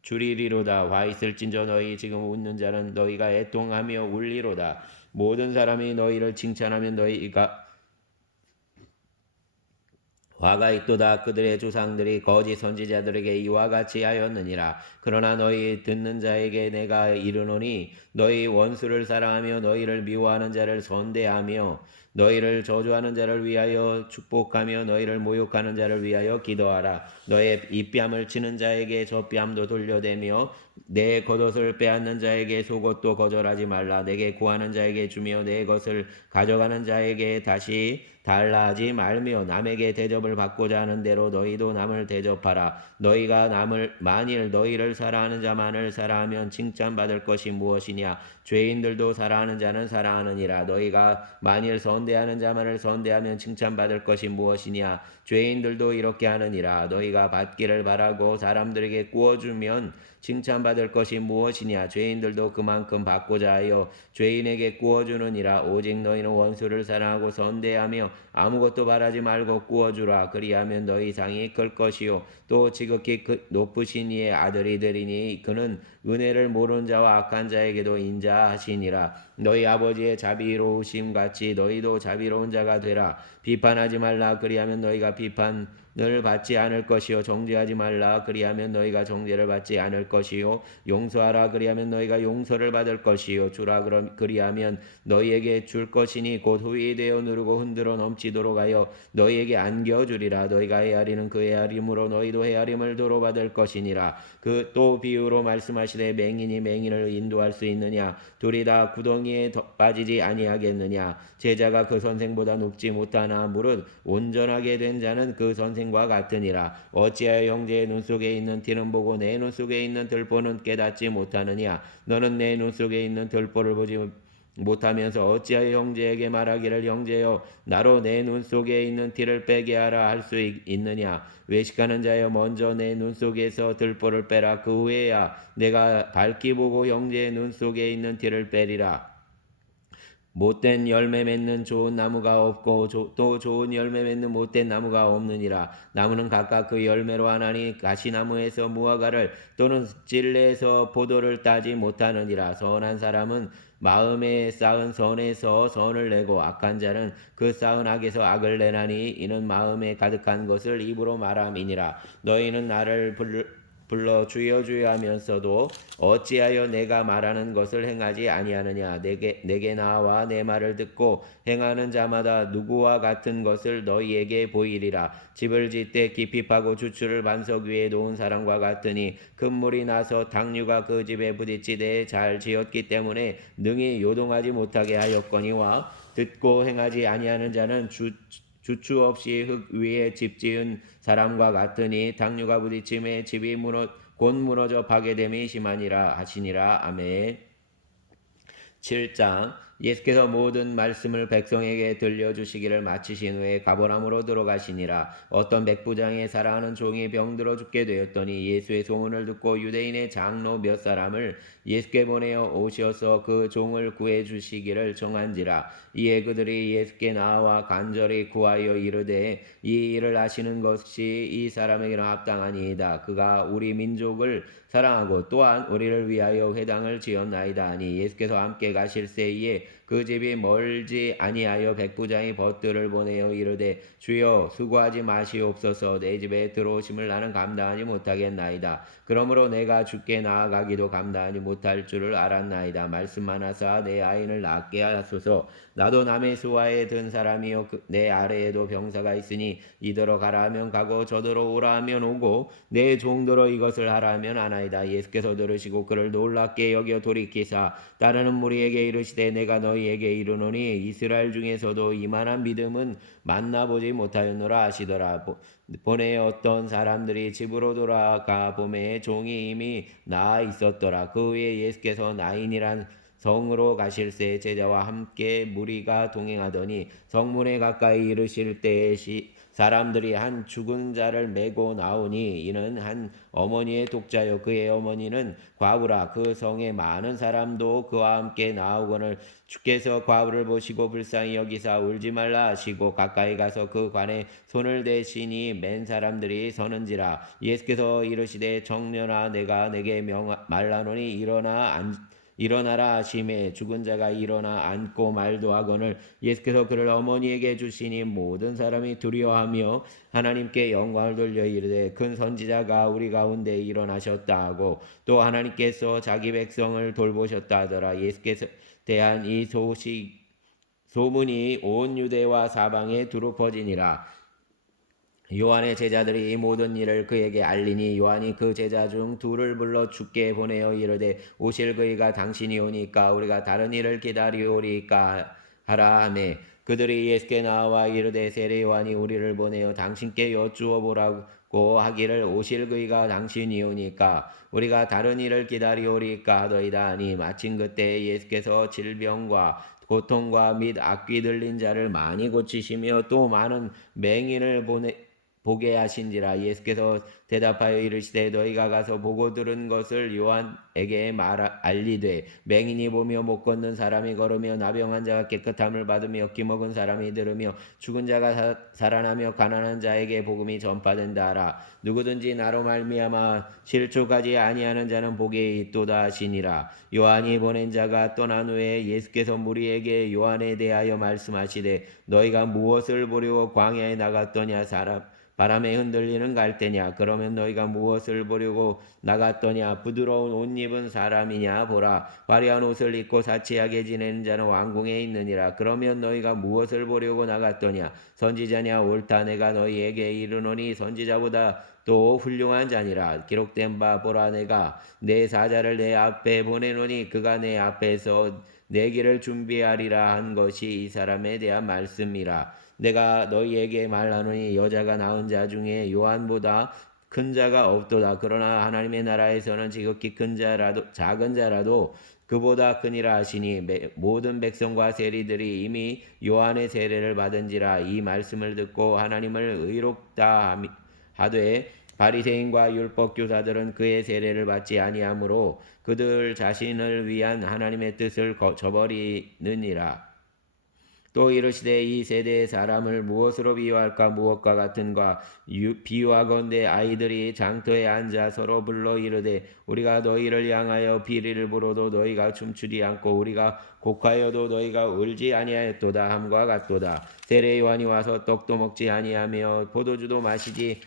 줄이리로다. 화 있을진저 너희 지금 웃는 자는 너희가 애통하며 울리로다. 모든 사람이 너희를 칭찬하면 너희가 화가 있도다. 그들의 조상들이 거짓 선지자들에게 이와 같이 하였느니라. 그러나 너희 듣는 자에게 내가 이르노니 너희 원수를 사랑하며 너희를 미워하는 자를 선대하며 너희를 저주하는 자를 위하여 축복하며 너희를 모욕하는 자를 위하여 기도하라. 너의 입뺨을 치는 자에게 저 뺨도 돌려대며 내 겉옷을 빼앗는 자에게 속옷도 거절하지 말라. 내게 구하는 자에게 주며 내 것을 가져가는 자에게 다시 달라 하지 말며 남에게 대접을 받고자 하는 대로 너희도 남을 대접하라. 너희가 만일 너희를 사랑하는 자만을 사랑하면 칭찬받을 것이 무엇이냐. 죄인들도 사랑하는 자는 사랑하느니라. 너희가 만일 선대하는 자만을 선대하면 칭찬받을 것이 무엇이냐. 죄인들도 이렇게 하느니라. 너희가 받기를 바라고 사람들에게 구워주면 칭찬받을 것이 무엇이냐. 죄인들도 그만큼 받고자 하여 죄인에게 구워주느니라. 오직 너희는 원수를 사랑하고 선대하며 아무것도 바라지 말고 구워주라. 그리하면 너희 상이 클 것이요 또 지극히 높으신 이의 아들이 되리니 그는 은혜를 모르는 자와 악한 자에게도 인자하시니라. 너희 아버지의 자비로우심 같이 너희도 자비로운 자가 되라. 비판하지 말라. 그리하면 너희가 비판을 받지 않을 것이요 정죄하지 말라. 그리하면 너희가 정죄를 받지 않을 것이요 용서하라. 그리하면 너희가 용서를 받을 것이요 주라. 그리하면 너희에게 줄 것이니 곧 후이 되어 누르고 흔들어 넘치도록 하여 너희에게 안겨주리라. 너희가 헤아리는 그 헤아림으로 너희도 헤아림을 도로 받을 것이니라. 그 또 비유로 말씀하시되 맹인이 맹인을 인도할 수 있느냐. 둘이 다 구덩이에 빠지지 아니하겠느냐. 제자가 그 선생보다 높지 못하나 무릇 온전하게 된 자는 그 선생과 같으니라. 어찌하여 형제의 눈 속에 있는 티는 보고 내 눈 속에 있는 들보는 깨닫지 못하느냐. 너는 내 눈 속에 있는 들보를 보지 못하면서 어찌하여 형제에게 말하기를 형제여 나로 내 눈 속에 있는 티를 빼게 하라 할 수 있느냐. 외식하는 자여 먼저 내 눈 속에서 들보를 빼라. 그 후에야 내가 밝히 보고 형제의 눈 속에 있는 티를 빼리라. 못된 열매 맺는 좋은 나무가 없고 또 좋은 열매 맺는 못된 나무가 없느니라. 나무는 각각 그 열매로 하나니 가시나무에서 무화과를 또는 찔레에서 포도를 따지 못하느니라. 선한 사람은 마음에 쌓은 선에서 선을 내고 악한 자는 그 쌓은 악에서 악을 내나니 이는 마음에 가득한 것을 입으로 말함이니라. 너희는 나를 불러 주여 주여 하면서도 어찌하여 내가 말하는 것을 행하지 아니하느냐. 내게 나와 내 말을 듣고 행하는 자마다 누구와 같은 것을 너희에게 보이리라. 집을 짓되 깊이 파고 주추를 반석 위에 놓은 사람과 같으니 큰 물이 나서 당류가 그 집에 부딪히되 잘 지었기 때문에 능히 요동하지 못하게 하였거니와 듣고 행하지 아니하는 자는 주추 없이 흙 위에 집 지은 사람과 같으니 당류가 부딪힘에 집이 곧 무너져 파괴됨이 심하니라 하시니라. 아멘. 7장 예수께서 모든 말씀을 백성에게 들려주시기를 마치신 후에 가버나움으로 들어가시니라. 어떤 백부장의 사랑하는 종이 병들어 죽게 되었더니 예수의 소문을 듣고 유대인의 장로 몇 사람을 예수께 보내어 오셔서 그 종을 구해 주시기를 청한지라. 이에 그들이 예수께 나와 간절히 구하여 이르되 이 일을 하시는 것이 이 사람에게는 합당하니이다. 그가 우리 민족을 사랑하고 또한 우리를 위하여 회당을 지었나이다 하니 예수께서 함께 가실 새에 그 집이 멀지 아니하여 백부장이 벗들을 보내어 이르되 주여 수고하지 마시옵소서. 내 집에 들어오심을 나는 감당하지 못하겠나이다. 그러므로 내가 주께 나아가기도 감당하지 못할 줄을 알았나이다. 말씀만 하사 내 아이를 낫게 하소서. 나도 남의 수하에 든 사람이요 내 아래에도 병사가 있으니 이더러 가라 하면 가고 저더러 오라 하면 오고 내 종더러 이것을 하라 하면 하나이다. 예수께서 들으시고 그를 놀랍게 여겨 돌이키사 따르는 무리에게 이르시되 내가 너희에게 이르노니 이스라엘 중에서도 이만한 믿음은 만나보지 못하였노라 하시더라. 본에 어떤 사람들이 집으로 돌아가 보매 종이 이미 나아 있었더라. 그 후에 예수께서 나인이란 성으로 가실새 제자와 함께 무리가 동행하더니 성문에 가까이 이르실 때에 사람들이 한 죽은 자를 메고 나오니 이는 한 어머니의 독자요 그의 어머니는 과부라. 그 성에 많은 사람도 그와 함께 나오거늘 주께서 과부를 보시고 불쌍히 여기사 울지 말라 하시고 가까이 가서 그 관에 손을 대시니 맨 사람들이 서는지라. 예수께서 이르시되 청년아 내가 내게 말하노니 일어나라 하심에 죽은 자가 일어나 앉고 말도 하거늘 예수께서 그를 어머니에게 주시니 모든 사람이 두려워하며 하나님께 영광을 돌려 이르되 큰 선지자가 우리 가운데 일어나셨다 하고 또 하나님께서 자기 백성을 돌보셨다 하더라. 예수께서 대한 이 소문이 온 유대와 사방에 두루 퍼지니라. 요한의 제자들이 이 모든 일을 그에게 알리니 요한이 그 제자 중 둘을 불러 주께 보내어 이르되 오실 그이가 당신이 오니까 우리가 다른 일을 기다리오리까 하라 하매 그들이 예수께 나와 이르되 세례 요한이 우리를 보내어 당신께 여쭈어 보라고 하기를 오실 그이가 당신이 오니까 우리가 다른 일을 기다리오리까 하더이다 하니 마침 그때 예수께서 질병과 고통과 및 악귀 들린 자를 많이 고치시며 또 많은 맹인을 보게 하신지라. 예수께서 대답하여 이르시되 너희가 가서 보고 들은 것을 요한에게 알리되 맹인이 보며 못 걷는 사람이 걸으며 나병한 자가 깨끗함을 받으며 기먹은 사람이 들으며 죽은 자가 살아나며 가난한 자에게 복음이 전파된다 하라. 누구든지 나로 말미암아 실족하지 아니하는 자는 복이 있도다 하시니라. 요한이 보낸 자가 떠난 후에 예수께서 무리에게 요한에 대하여 말씀하시되 너희가 무엇을 보려고 광야에 나갔더냐 바람에 흔들리는 갈대냐 그러면 너희가 무엇을 보려고 나갔더냐 부드러운 옷 입은 사람이냐 보라 화려한 옷을 입고 사치하게 지내는 자는 왕궁에 있느니라. 그러면 너희가 무엇을 보려고 나갔더냐 선지자냐 옳다. 내가 너희에게 이르노니 선지자보다 또 훌륭한 자니라. 기록된 바 보라 내가 내 사자를 내 앞에 보내노니 그가 내 앞에서 내 길을 준비하리라 한 것이 이 사람에 대한 말씀이라. 내가 너희에게 말하노니 여자가 낳은 자 중에 요한보다 큰 자가 없도다. 그러나 하나님의 나라에서는 지극히 큰 자라도 작은 자라도 그보다 크니라 하시니 모든 백성과 세리들이 이미 요한의 세례를 받은지라. 이 말씀을 듣고 하나님을 의롭다 하되 바리새인과 율법 교사들은 그의 세례를 받지 아니하므로 그들 자신을 위한 하나님의 뜻을 저버리느니라. 또 이르시되 이 세대의 사람을 무엇으로 비유할까 무엇과 같은가 비유하건대 아이들이 장터에 앉아 서로 불러 이르되 우리가 너희를 향하여 비리를 불어도 너희가 춤추지 않고 우리가 곡하여도 너희가 울지 아니하였도다 함과 같도다. 세례 요한이 와서 떡도 먹지 아니하며 포도주도 마시지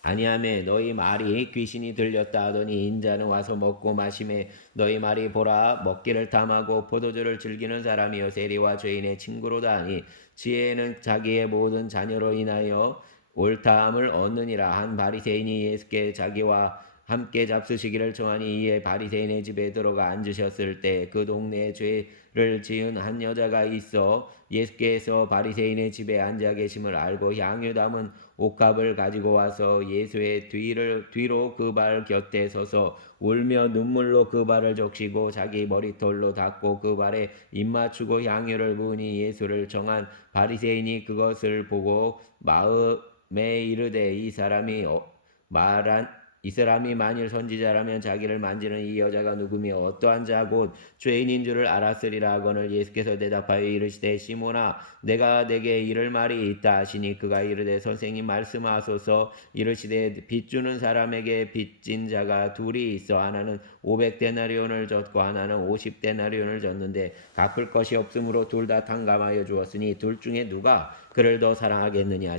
아니하매 너희 말이 귀신이 들렸다 하더니 인자는 와서 먹고 마심에 너희 말이 보라 먹기를 탐하고 포도주를 즐기는 사람이요 세리와 죄인의 친구로다 하니 지혜는 자기의 모든 자녀로 인하여 옳다함을 얻느니라. 한 바리새인이 예수께 자기와 함께 잡수시기를 청하니 이에 바리새인의 집에 들어가 앉으셨을 때 그 동네에 죄를 지은 한 여자가 있어 예수께서 바리새인의 집에 앉아 계심을 알고 향유 담은 옥합을 가지고 와서 예수의 뒤로 그 발 곁에 서서 울며 눈물로 그 발을 적시고 자기 머리털로 닦고 그 발에 입 맞추고 향유를 부으니 예수를 청한 바리새인이 그것을 보고 마음에 이르되 이 사람이 만일 선지자라면 자기를 만지는 이 여자가 누구며 어떠한 자 곧 죄인인 줄을 알았으리라 하거늘 예수께서 대답하여 이르시되 시몬아 내가 내게 이를 말이 있다 하시니 그가 이르되 선생님 말씀하소서. 이르시되 빚 주는 사람에게 빚진 자가 둘이 있어 하나는 500데나리온을 졌고 하나는 50데나리온을 졌는데 갚을 것이 없으므로 둘 다 탕감하여 주었으니 둘 중에 누가 그를 더 사랑하겠느냐.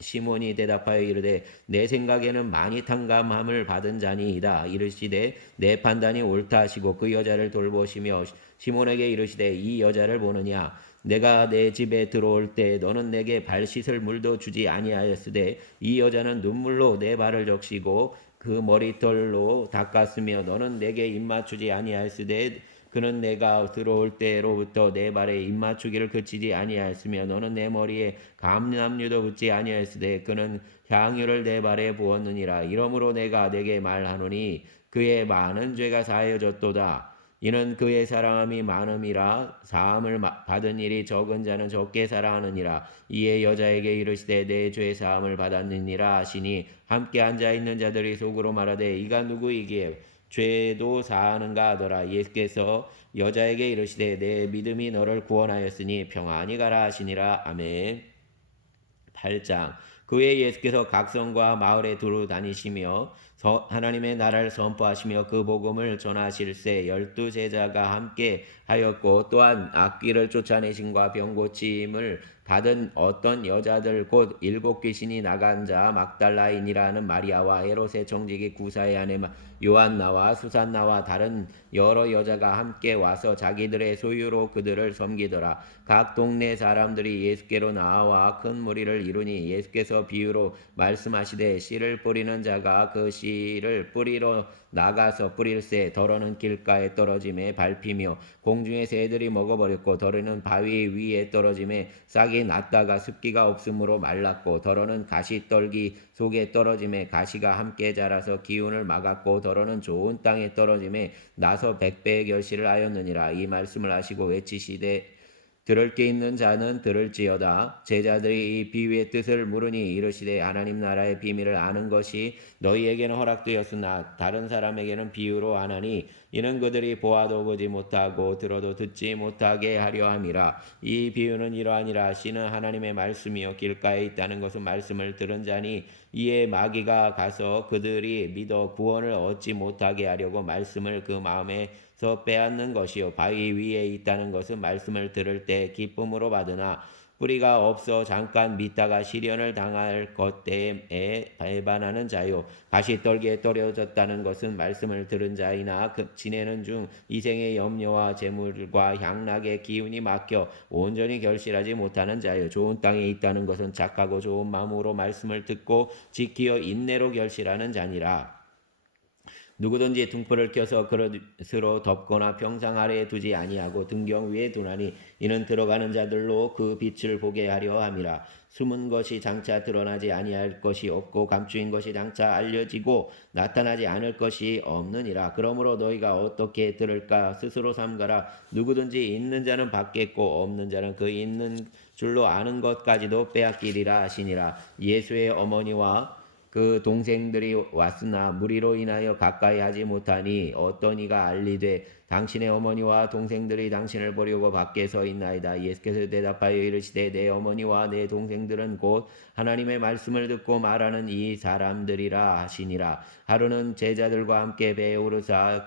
시몬이 대답하여 이르되 내 생각에는 많이 탕감함을 받은 자니이다. 이르시되 내 판단이 옳다 하시고 그 여자를 돌보시며 시몬에게 이르시되 이 여자를 보느냐. 내가 내 집에 들어올 때 너는 내게 발 씻을 물도 주지 아니하였으되 이 여자는 눈물로 내 발을 적시고 그 머리털로 닦았으며 너는 내게 입 맞추지 아니하였으되 그는 내가 들어올 때로부터 내 발에 입 맞추기를 그치지 아니하였으며 너는 내 머리에 감람유도 붓지 아니하였으되 그는 향유를 내 발에 부었느니라. 이러므로 내가 내게 말하노니 그의 많은 죄가 사하여졌도다. 이는 그의 사랑함이 많음이라. 사함을 받은 일이 적은 자는 적게 사랑하느니라. 이에 여자에게 이르시되 내 죄 사함을 받았느니라 하시니 함께 앉아있는 자들이 속으로 말하되 이가 누구이기에 죄도 사하는가 하더라. 예수께서 여자에게 이르시되 내 믿음이 너를 구원하였으니 평안히 가라 하시니라. 아멘. 8장. 그 후에 예수께서 각성과 마을에 두루 다니시며 하나님의 나라를 선포하시며 그 복음을 전하실세 12제자가 함께 하였고 또한 악귀를 쫓아내심과 병 고침을 받은 어떤 여자들 곧 7귀신이 나간 자 막달라인이라는 마리아와 헤롯의 정직이 구사의 아내 요한나와 수산나와 다른 여러 여자가 함께 와서 자기들의 소유로 그들을 섬기더라. 각 동네 사람들이 예수께로 나와 큰 무리를 이루니 예수께서 비유로 말씀하시되 씨를 뿌리는 자가 그 씨를 뿌리러 나가서 뿌릴새 덜어는 길가에 떨어짐에 밟히며 공중의 새들이 먹어버렸고 덜어는 바위 위에 떨어짐에 싹이 났다가 습기가 없으므로 말랐고 덜어는 가시떨기 속에 떨어짐에 가시가 함께 자라서 기운을 막았고 덜어는 좋은 땅에 떨어짐에 나서 100배의 결실을 하였느니라. 이 말씀을 하시고 외치시되 들을 게 있는 자는 들을지어다. 제자들이 이 비유의 뜻을 물으니 이르시되 하나님 나라의 비밀을 아는 것이 너희에게는 허락되었으나 다른 사람에게는 비유로 하나니 이는 그들이 보아도 보지 못하고 들어도 듣지 못하게 하려 함이라. 이 비유는 이러하니라. 씨는 하나님의 말씀이요 길가에 있다는 것은 말씀을 들은 자니 이에 마귀가 가서 그들이 믿어 구원을 얻지 못하게 하려고 말씀을 그 마음에서 빼앗는 것이요 바위 위에 있다는 것은 말씀을 들을 때 기쁨으로 받으나 뿌리가 없어 잠깐 믿다가 시련을 당할 것 때에 배반하는 자요. 가시떨기에 떨어졌다는 것은 말씀을 들은 자이나 지내는 중 이생의 염려와 재물과 향락의 기운이 막혀 온전히 결실하지 못하는 자요. 좋은 땅에 있다는 것은 착하고 좋은 마음으로 말씀을 듣고 지키어 인내로 결실하는 자니라. 누구든지 등불을 켜서 그릇으로 덮거나 평상 아래에 두지 아니하고 등경 위에 두나니 이는 들어가는 자들로 그 빛을 보게 하려 함이라. 숨은 것이 장차 드러나지 아니할 것이 없고 감추인 것이 장차 알려지고 나타나지 않을 것이 없느니라. 그러므로 너희가 어떻게 들을까 스스로 삼가라. 누구든지 있는 자는 받겠고 없는 자는 그 있는 줄로 아는 것까지도 빼앗기리라 하시니라. 예수의 어머니와 그 동생들이 왔으나 무리로 인하여 가까이 하지 못하니 어떤 이가 알리되 당신의 어머니와 동생들이 당신을 보려고 밖에 서 있나이다. 예수께서 대답하여 이르시되 내 어머니와 내 동생들은 곧 하나님의 말씀을 듣고 말하는 이 사람들이라 하시니라. 하루는 제자들과 함께 배에 오르사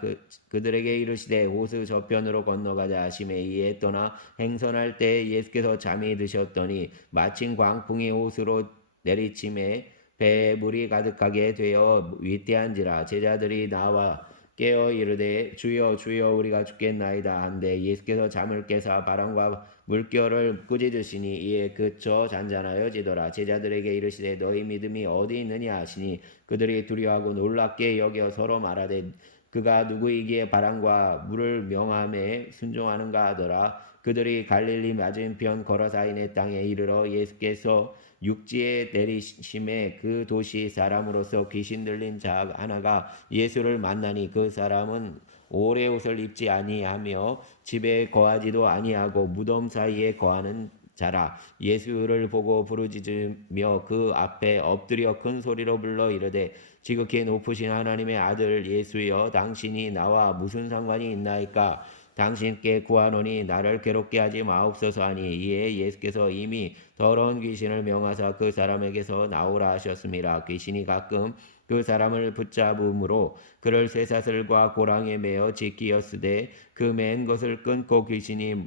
그들에게 이르시되 호수 저편으로 건너가자 하시매 이에 떠나 행선할 때 예수께서 잠이 드셨더니 마침 광풍이 호수로 내리침에 배에 물이 가득하게 되어 위태한지라. 제자들이 나와 깨어 이르되 주여 주여 우리가 죽겠나이다 한데 예수께서 잠을 깨사 바람과 물결을 꾸짖으시니 이에 그쳐 잔잔하여지더라. 제자들에게 이르시되 너희 믿음이 어디 있느냐 하시니 그들이 두려워하고 놀랍게 여겨 서로 말하되 그가 누구이기에 바람과 물을 명함에 순종하는가 하더라. 그들이 갈릴리 맞은편 거라사인의 땅에 이르러 예수께서 육지에 내리심에 그 도시 사람으로서 귀신 들린 자 하나가 예수를 만나니 그 사람은 오래 옷을 입지 아니하며 집에 거하지도 아니하고 무덤 사이에 거하는 자라. 예수를 보고 부르짖으며 그 앞에 엎드려 큰 소리로 불러 이르되 지극히 높으신 하나님의 아들 예수여 당신이 나와 무슨 상관이 있나이까. 당신께 구하노니 나를 괴롭게 하지 마옵소서 하니 이에 예수께서 이미 더러운 귀신을 명하사 그 사람에게서 나오라 하셨습니다. 귀신이 가끔 그 사람을 붙잡음으로 그를 쇠사슬과 고랑에 매어 지키었으되 그 맨 것을 끊고 귀신이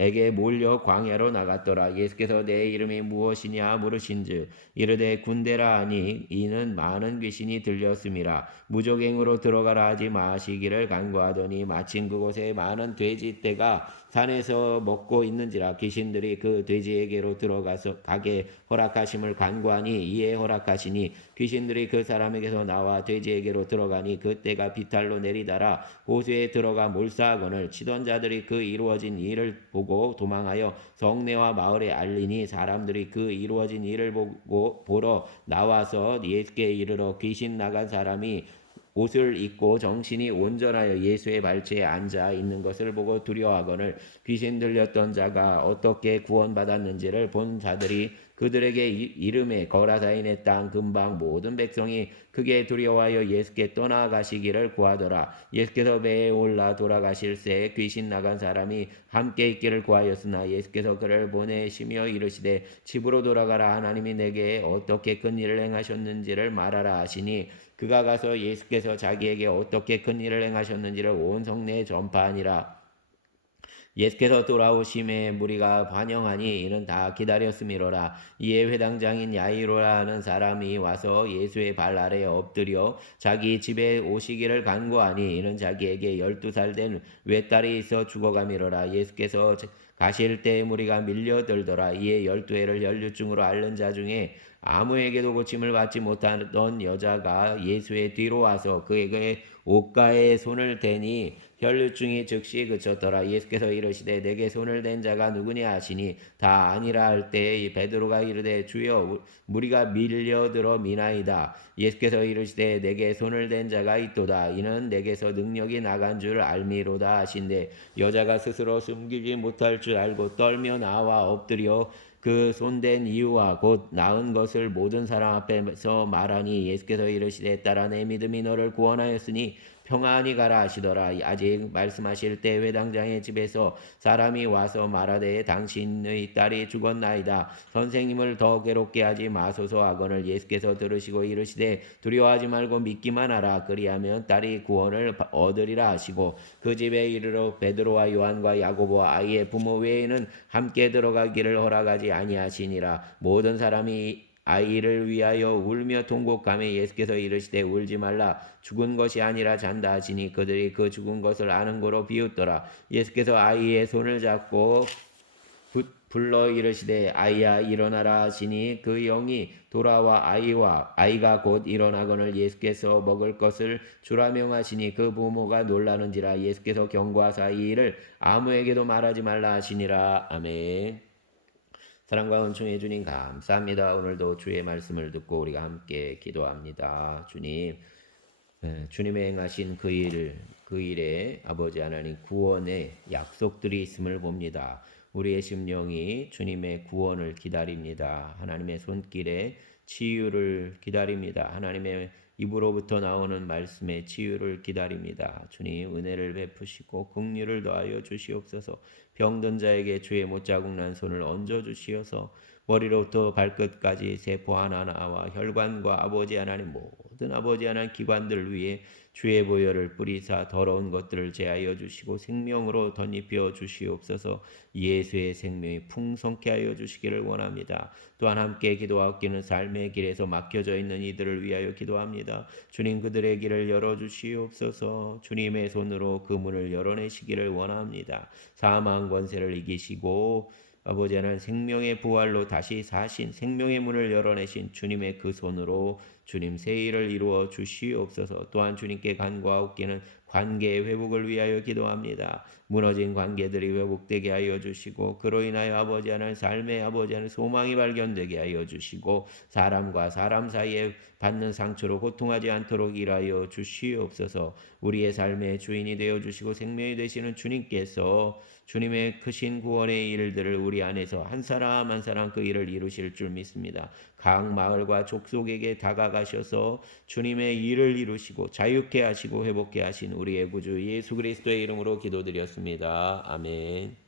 에게 몰려 광야로 나갔더라. 예수께서 내 이름이 무엇이냐 물으신즉 이르되 군대라 하니 이는 많은 귀신이 들렸음이라. 무적행으로 들어가라 하지 마시기를 간구하더니 마침 그곳에 많은 돼지 떼가 산에서 먹고 있는지라. 귀신들이 그 돼지에게로 들어가서 가게 허락하심을 간구하니 이에 허락하시니 귀신들이 그 사람에게서 나와 돼지에게로 들어가니 그 떼가 비탈로 내리다라 호수에 들어가 몰사하거늘 치던 자들이 그 이루어진 일을 보고 도망하여 성내와 마을에 알리니 사람들이 그 이루어진 일을 보고 보러 나와서 예수께 이르러 귀신 나간 사람이 옷을 입고 정신이 온전하여 예수의 발치에 앉아 있는 것을 보고 두려워하거늘 귀신 들렸던 자가 어떻게 구원받았는지를 본 자들이 그들에게 이름에 거라사인의 땅 근방 모든 백성이 크게 두려워하여 예수께 떠나가시기를 구하더라. 예수께서 배에 올라 돌아가실새 귀신 나간 사람이 함께 있기를 구하였으나 예수께서 그를 보내시며 이르시되 집으로 돌아가라. 하나님이 내게 어떻게 큰 일을 행하셨는지를 말하라 하시니 그가 가서 예수께서 자기에게 어떻게 큰 일을 행하셨는지를 온 성내에 전파하니라. 예수께서 돌아오심에 무리가 반영하니 이는 다 기다렸음이로라. 이에 회당장인 야이로라는 사람이 와서 예수의 발 아래에 엎드려 자기 집에 오시기를 간구하니 이는 자기에게 12살 된 외딸이 있어 죽어가미로라. 예수께서 가실 때 무리가 밀려들더라. 이에 12해를 혈류증으로 앓는 자 중에 아무에게도 고침을 받지 못하던 여자가 예수의 뒤로 와서 그에게 옷가에 손을 대니 혈류증이 즉시 그쳤더라. 예수께서 이르시되 내게 손을 댄 자가 누구냐 하시니 다 아니라 할 때 베드로가 이르되 주여 무리가 밀려들어 미나이다. 예수께서 이르시되 내게 손을 댄 자가 있도다. 이는 내게서 능력이 나간 줄 알미로다 하신대 여자가 스스로 숨기지 못할 줄 알고 떨며 나와 엎드려 그 손댄 이유와 곧 나은 것을 모든 사람 앞에서 말하니 예수께서 이르시되 딸아 내 믿음이 너를 구원하였으니 평안히 가라 하시더라. 아직 말씀하실 때 회당장의 집에서 사람이 와서 말하되 당신의 딸이 죽었나이다. 선생님을 더 괴롭게 하지 마소서 하거늘 예수께서 들으시고 이르시되 두려워하지 말고 믿기만 하라. 그리하면 딸이 구원을 얻으리라 하시고 그 집에 이르러 베드로와 요한과 야고보와 아이의 부모 외에는 함께 들어가기를 허락하지 아니하시니라. 모든 사람이 아이를 위하여 울며 통곡하며 예수께서 이르시되 울지 말라 죽은 것이 아니라 잔다 하시니 그들이 그 죽은 것을 아는 거로 비웃더라. 예수께서 아이의 손을 잡고 불러 이르시되 아이야 일어나라 하시니 그 영이 돌아와 아이가 곧 일어나거늘 예수께서 먹을 것을 주라 명하시니 그 부모가 놀라는지라. 예수께서 경고하사 이 일을 아무에게도 말하지 말라 하시니라. 아멘. 사랑과 은총의 주님 감사합니다. 오늘도 주의 말씀을 듣고 우리가 함께 기도합니다. 주님, 주님의 행하신 그 일에 아버지 하나님 구원의 약속들이 있음을 봅니다. 우리의 심령이 주님의 구원을 기다립니다. 하나님의 손길에 치유를 기다립니다. 하나님의 입으로부터 나오는 말씀의 치유를 기다립니다. 주님 은혜를 베푸시고 긍휼을 더하여 주시옵소서. 병든 자에게 주의 못자국 난 손을 얹어 주시어서 머리로부터 발끝까지 세포 하나하나와 혈관과 아버지 하나님 모든 아버지 하나님 기관들 위에 주의 보혈을 뿌리사 더러운 것들을 제하여 주시고 생명으로 덧입혀 주시옵소서. 예수의 생명이 풍성케 하여 주시기를 원합니다. 또한 함께 기도하옵기는 삶의 길에서 막혀져 있는 이들을 위하여 기도합니다. 주님 그들의 길을 열어주시옵소서. 주님의 손으로 그 문을 열어내시기를 원합니다. 사망 권세를 이기시고 아버지 하나님 생명의 부활로 다시 사신 생명의 문을 열어내신 주님의 그 손으로 주님 새 일을 이루어 주시옵소서. 또한 주님께 간구하옵기는 관계의 회복을 위하여 기도합니다. 무너진 관계들이 회복되게 하여 주시고 그로 인하여 아버지 하나님 삶의 아버지 하나님 소망이 발견되게 하여 주시고 사람과 사람 사이에 받는 상처로 고통하지 않도록 일하여 주시옵소서. 우리의 삶의 주인이 되어 주시고 생명이 되시는 주님께서 주님의 크신 구원의 일들을 우리 안에서 한 사람 한 사람 그 일을 이루실 줄 믿습니다. 각 마을과 족속에게 다가가셔서 주님의 일을 이루시고 자유케 하시고 회복케 하신 우리의 구주 예수 그리스도의 이름으로 기도드렸습니다. 아멘.